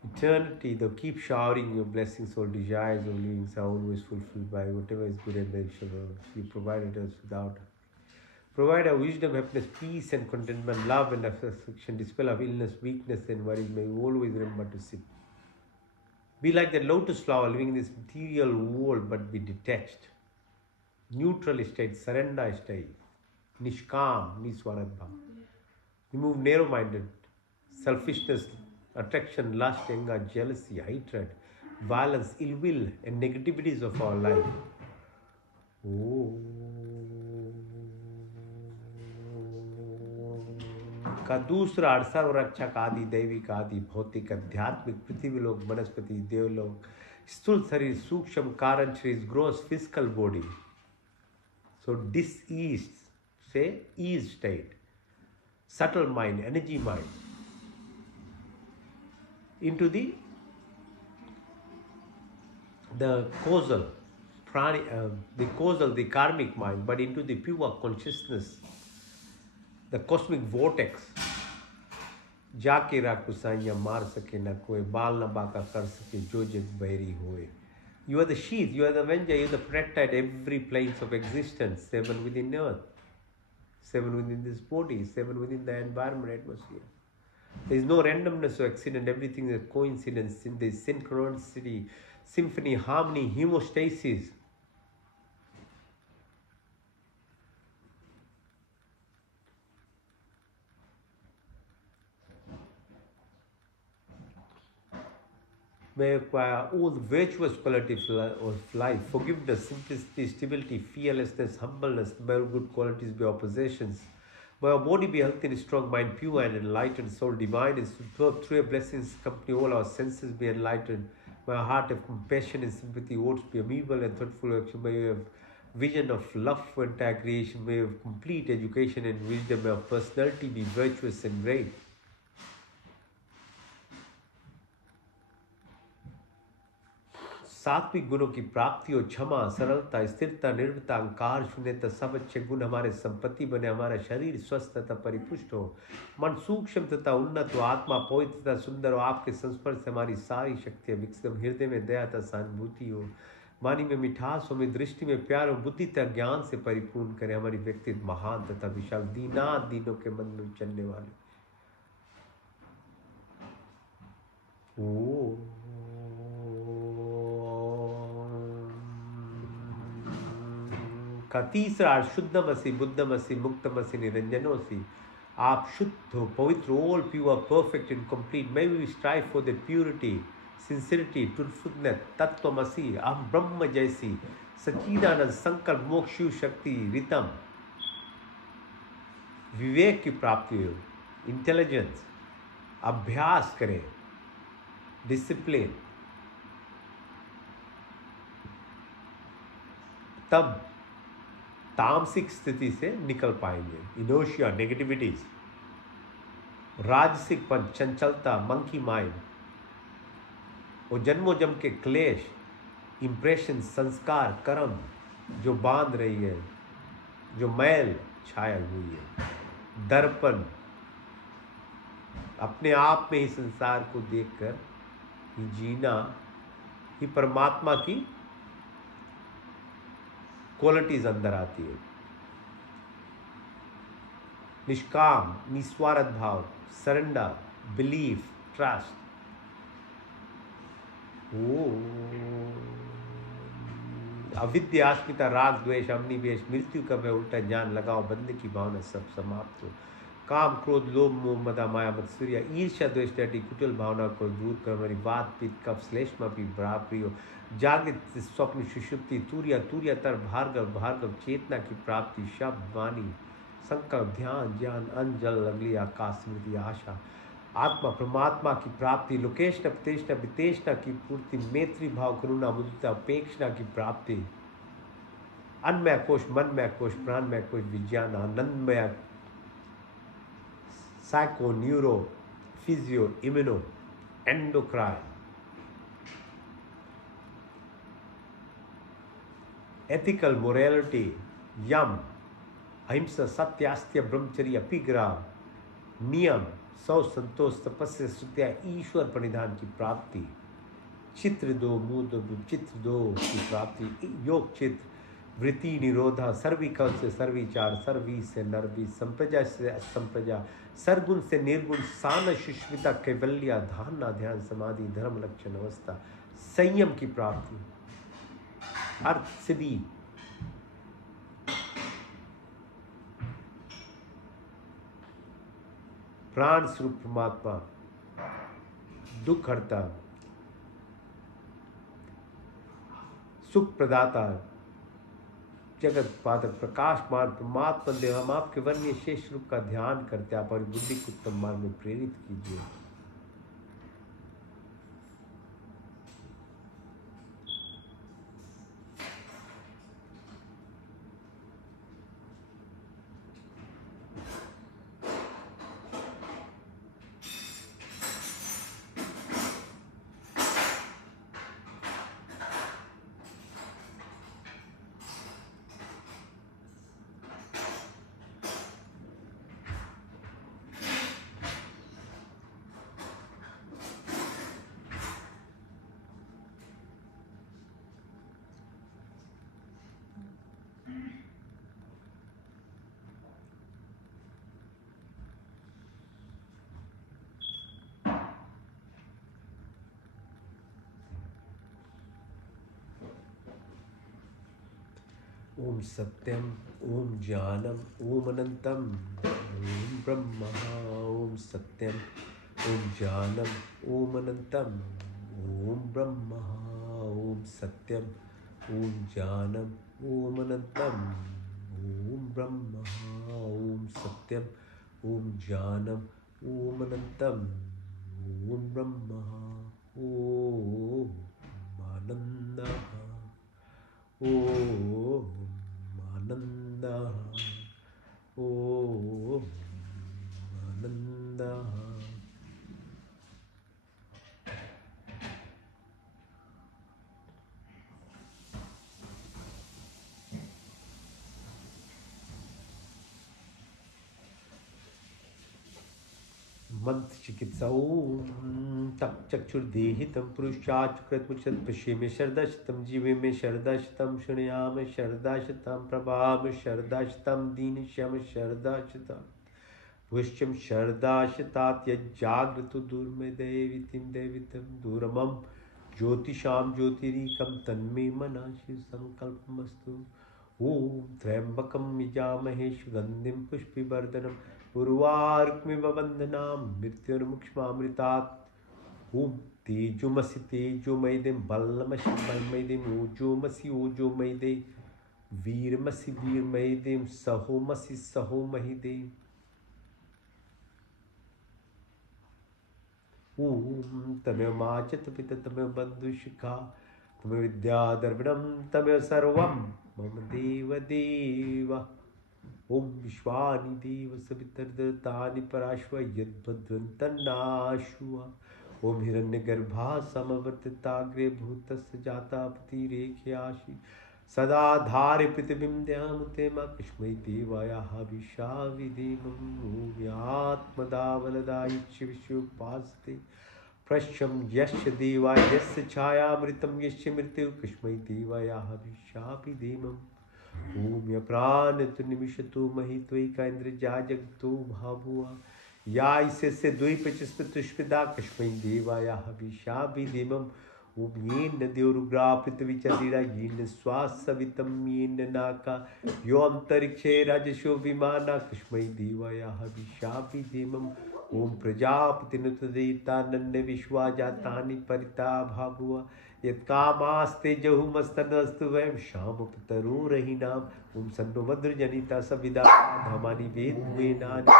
eternity, though keep showering your blessings, all desires, all livings are always fulfilled by whatever is good and beneficial. You provided us without. Provide our wisdom, happiness, peace and contentment, love and affection, dispel of illness, weakness and worries. May we always remember to sit. Be like that lotus flower living in this material world but be detached. Neutral state, surrender state, nishkam, niswaradha. Remove narrow minded, selfishness, attraction, lust, anger, jealousy, hatred, violence, ill will, and negativities of our life. का दूसरा अर्थ रक्षक आदि दैविक आदि भौतिक आध्यात्मिक पृथ्वीलोक वनस्पति देवलोक स्थूल शरीर सूक्ष्म कारण शरीर gross physical body so disease say ease state subtle mind energy mind into the causal the causal the karmic mind but into the pure consciousness the cosmic vortex जाके राखो साइया मार सके न कोई बाल न बाका कर सके जो जग बहरी होए. You are the sheath, you are the avenger, you are the protector at every planes of existence, 7 within earth, 7 within this body, 7 within the environment, atmosphere. There is no randomness or accident, everything is a coincidence, there is synchronicity, symphony, harmony, homeostasis. May acquire all the virtuous qualities of life, forgiveness, simplicity, stability, fearlessness, humbleness, the good qualities be our possessions. May our body be healthy and strong, mind pure and enlightened, soul divine and superb, through your blessings accompany all our senses be enlightened. May our heart have compassion and sympathy, words be amiable and thoughtful action. May you have vision of love for entire creation. May you have complete education and wisdom. May our personality be virtuous and great. सात्विक गुणों की प्राप्ति और क्षमा सरलता स्थिरता निर्भयता अहंकार शून्यता सब अच्छे गुण हमारे संपत्ति बने. हमारा शरीर स्वस्थ तथा परिपुष्ट हो, मन सूक्ष्म तथा उन्नत हो, आत्मा पवित्र तथा सुंदर हो. आपके संस्पर्श से हमारी सारी शक्तियां विकसित, हृदय में दया तथा सहानुभूति हो, वाणी में मिठास हो, में दृष्टि में प्यार हो, बुद्धि तथा ज्ञान से परिपूर्ण करें. हमारी व्यक्तित्व महान तथा विशाल, दीना दीनों के मन में चलने वाले. का तीसरा शुद्धमसी बुद्धमसी मुक्तमसी निरंजनोसी. आप शुद्ध हो, पवित्र, all pure, perfect and complete. May we strive for the purity, sincerity, truthfulness. तत्वमसी, हम ब्रह्म जैसी, सच्चिदानंद, संकल्प, मोक्ष, शिव शक्ति, रितम, विवेक की प्राप्ति हो, इंटेलिजेंस. अभ्यास करें, डिसिप्लिन, तब तामसिक स्थिति से निकल पाएंगे. इनोशिया, नेगेटिविटीज, राजसिक पद, चंचलता, मंकी माइंड और जन्मों जन्म के क्लेश, इंप्रेशन, संस्कार, कर्म जो बांध रही है, जो मैल छाया हुई है, दर्पण, अपने आप में ही संसार को देखकर ही जीना ही परमात्मा की क्वालिटीज अंदर आती है. निष्काम, निस्वार्थ भाव, सरेंडर, बिलीफ, ट्रस्ट. अविद्या, अस्मिता, राग, द्वेष, अग्निवेश, मृत्यु का भय, उल्टा ज्ञान लगाओ, बंदे की भावना सब समाप्त हो. काम, क्रोध, लोभ, मोह, मदा, माया, मत्सर्य, ईर्ष्या, द्वेष, डटी, कुटिल भावना को दूर कर हमारी वात, पित्त, कफ, श्लेष्मा भी बराबरी हो. जागृत, स्वप्न, सुषुप्ति, तूर्या, तूर्यातर, भार्गव, भार्गव, चेतना की प्राप्ति, शब्द, वाणी, संकल्प, ध्यान, ज्ञान, अंजल, अगली, आकाश, स्मृति, आशा, आत्मा, परमात्मा की प्राप्ति, लोकेशना, प्रतेशना, वितेशना की पूर्ति, मैत्री भाव, करुणा, मुदिता, उपेक्षना की प्राप्ति, अन्नमय कोश, मनमय कोश, प्राणमय कोश, विज्ञान, आनंदमय, psycho, neuro, physio, immuno, endocrine, ethical morality, यम, अहिंसा, सत्य, अस्त्य, ब्रह्मचर्य, अपिग्रह, नियम, सौ संतोष तपस्या स्तुतिया ईश्वर परिधान की प्राप्ति, चित्र दो मुद चित्र दो की प्राप्ति, योग चित्र वृत्ति निरोधा, सर्विकल से सर्विचार, सर्वी से नरवी, संप्रजा से असंप्रजा, सरगुण से निर्गुण, सान सुष्मिता, कैवल्या, धारणा ध्यान समाधि, धर्म लक्षण अवस्था, संयम की प्राप्ति, अर्थ सिद्धि, प्राण स्वरूप परमात्मा, दुख हरता, सुख प्रदाता, जगत पादक, प्रकाशमान परमात्मा देव, हम आपके वर्णीय शेष रूप का ध्यान करते, आप हमारी बुद्धि को उत्तम मार्ग में प्रेरित कीजिए। ओम सत्यम, ओम ज्ञानम, ओम अनंतम, ओम ब्रह्मा, ओम सत्यम, ओम ज्ञानम, ओम अनंतम, ओम ब्रह्मा, ओम सत्यम, ओम ज्ञानम, ओम अनंतम, ओम ब्रह्मा, ओम सत्यम, ओम ज्ञानम, ओम अनंतम, ओम ब्रह्मा, ओम आनंदः, ओम आनंदः, ओम आनंदः। मंत्र चिकित्सा ओम तप चक्षुर्देहितं पुरुषाचकृतमुचत पश्येमे शरदाशतं जीवेमे शरदाशतं शृणुयाम शरदाशतं प्रभाम शरदाशतं दीनश्याम शरदाशतं पुष्यं शरदाशतात यज्जाग्रतो दूरमेदैवितिं दैवितं दूरमं ज्योतिषां ज्योतिरीकं तन्मे मनाशि संकल्पमस्तु। ओम त्र्यंबकं यजामहे सुगंधिं पुष्टिवर्धनम् उर्वारुकमिव बन्धनां मृत्युर्मुक्षमामृतात्। ओम तेजोमसि तेजोमयिदें बलमसि बलमयिदें ओजोमसि ओजोमयिदें वीरमसि वीरमयिदें सहोमसि सहोमयिदें। ओम तमेव माचत पिता तमेव बन्धुशिखा तमेव विद्याद्रविणं तमेव सर्वं मम देव देव। ओम विश्वानि देव सवितर्दतानि पराश्व यद्भद्रन्तन्नाशुः। ओम हिरण्यगर्भा समवर्तिताग्रे भूतस्य जाता पतिरेख्यासि सदा धारे पृथिवीं द्यामुते मा कस्मै देवाय हविषा विधेमं। आत्मदावलदायिच्य विश्वोपासते प्रश्यं यस्य देवाय यस्य छायामृतं यस्य मृत्युः कस्मै देवाय हविषा विधेमम्। ओम य प्राण तु निमिषतु महि त्वयिका इंद्रजा जगतो भाभुआ या इसे द्वैपचस्पृष्पिदा कस्मै देवाय हविषा विधेमम्। ओम येन देवरुग्रा पृथ्वी चंद्रिरा येन स्वासवितं येन नाका यो अंतरिक्षे राजशो विमाना कस्मै देवाय हविषा विधेमम्। ओम प्रजापतिनुत देवतानन्य विश्वा जातानि परिता भाभुआ यत्कामास्ते जहुमस्तनस्तु वयं श्यामपतरोरहिनाम्। ओम सन्नो भद्रजनिता सविदा धामानि वेदवेनानि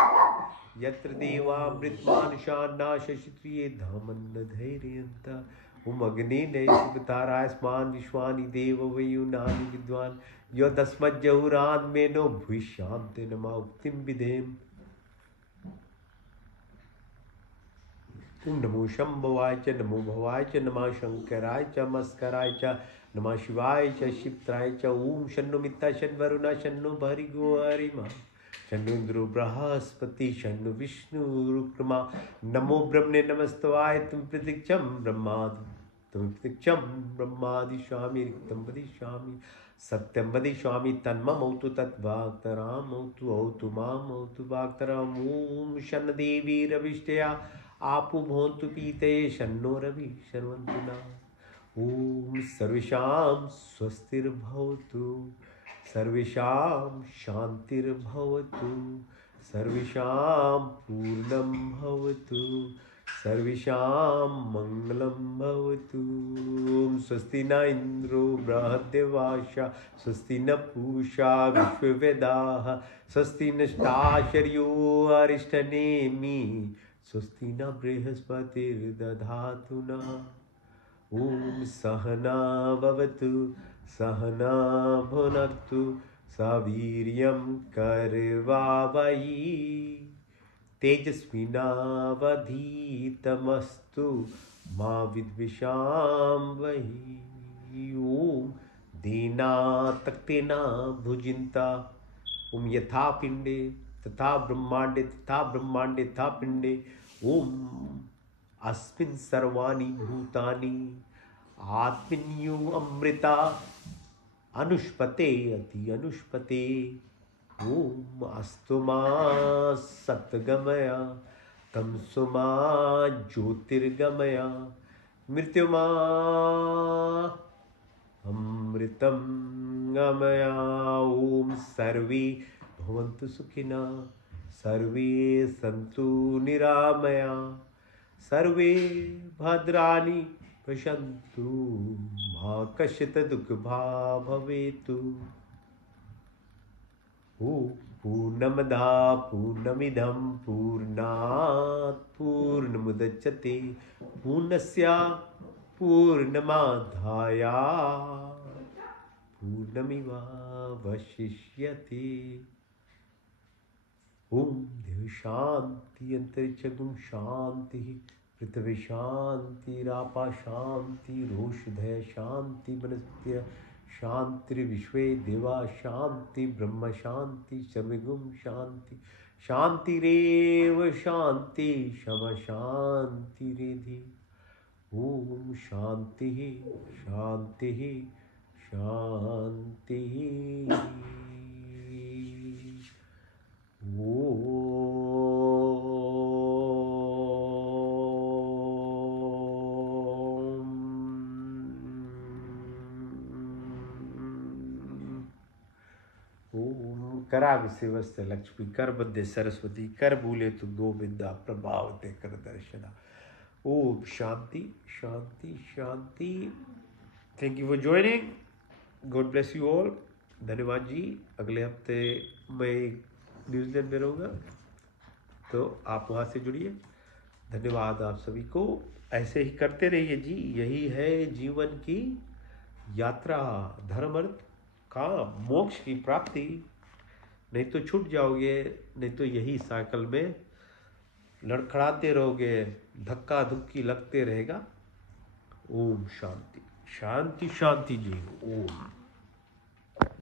यत्र देवामृतमानुषान्नाशशित्रिये धामन्न धैर्यन्ता। ओम अग्नेन शिवतारास्मान् विश्वानि देव वयुनानि विद्वान् यो तस्मज्जहुरान्मेनो भविष्यां ते नमा उक्तिं विधेम। ओम नमो शंभवाय च नमो भवाय च नमः शंकराय च मस्कराय च नमः शिवाय च शिवत्राय च। ओम शन्नो मित्ता शन्वरुणा शन्नो भर्गो हरिमा शन्नुन्द्रो बृहस्पति शन्नु विष्णुरुक्रमा नमो ब्रह्मणे नमस्तवाय तुम प्रतीक्षम ब्रह्मादिशामि रिक्तं वदिष्यामि सत्यं वदिष्यामि तन्ममौतु तद्वाक्तरामौतु औतु मामौतु वाक्तराम ॐ शन्नदेवी रविष्टया आपु भवन्तु पीते शन्नो रवि शर्वन्तु नः ॐ सर्वेषां स्वस्तिर्भवतु सर्वेषां शान्तिर्भवतु सर्वेषां पूर्णं भवतु सर्वेषां मङ्गलं भवतु ॐ स्वस्ति न इन्द्रो बृहद्देवाशा स्वस्ति न पूषा विश्ववेदाः स्वस्ति नष्टाशर्यो अरिष्टनेमि स्वस्ति न बृहस्पतिर्दधातु नः ॐ सहना भवतु सहना भुनक्तु सवीर्यं करवावहै तेजस्विनावधीतमस्तु मा विद्विषावहै ॐ दीनातक्तेना भुजिन्ता ॐ यथा पिण्डे तथा ब्रह्माण्डे तथा पिण्डे ॐ अस्मिन् सर्वाणि भूतानि आत्मन्यु अमृता अनुष्पते अति अनुष्पते ॐ अस्तु मा सत्गमय तमसो मा ज्योतिर्गमय मृत्युमा अमृतं गमय ॐ सर्वे भवन्तु सुखिनः सर्वे सन्तु निरामया सर्वे भद्राणि पश्यन्तु मा कश्चित् दुःखभाग् भवेत् ॐ पूर्णमदः पूर्णमिदं पूर्णात् पूर्णमुदच्यते पूर्णस्य पूर्णमादाय पूर्णमेवावशिष्यते ॐ देव शांति अंतरिक्षगुं शांति पृथ्वी शांतिरापा शांति रोषधय शांति वनस्पत्य शांति विश्वे देवा शांति ब्रह्म शांति सर्वगुं शांति शांतिरेव शांति शम शांतिरेधि ॐ शांति शांति शांति ओम कराग शिवस्य लक्ष्मी कर बद्धे सरस्वती कर भूले तो गोविंदा प्रभावते कर दर्शना ओम शांति शांति शांति thank you for joining God bless you all धन्यवाद जी अगले हफ्ते मैं न्यूजीलैंड में रहूँगा तो आप वहाँ से जुड़िए धन्यवाद आप सभी को ऐसे ही करते रहिए जी यही है जीवन की यात्रा धर्म अर्थ काम मोक्ष की प्राप्ति नहीं तो छूट जाओगे नहीं तो यही साइकिल में लड़खड़ाते रहोगे धक्का धुक्की लगते रहेगा ओम शांति शांति शांति जी ओम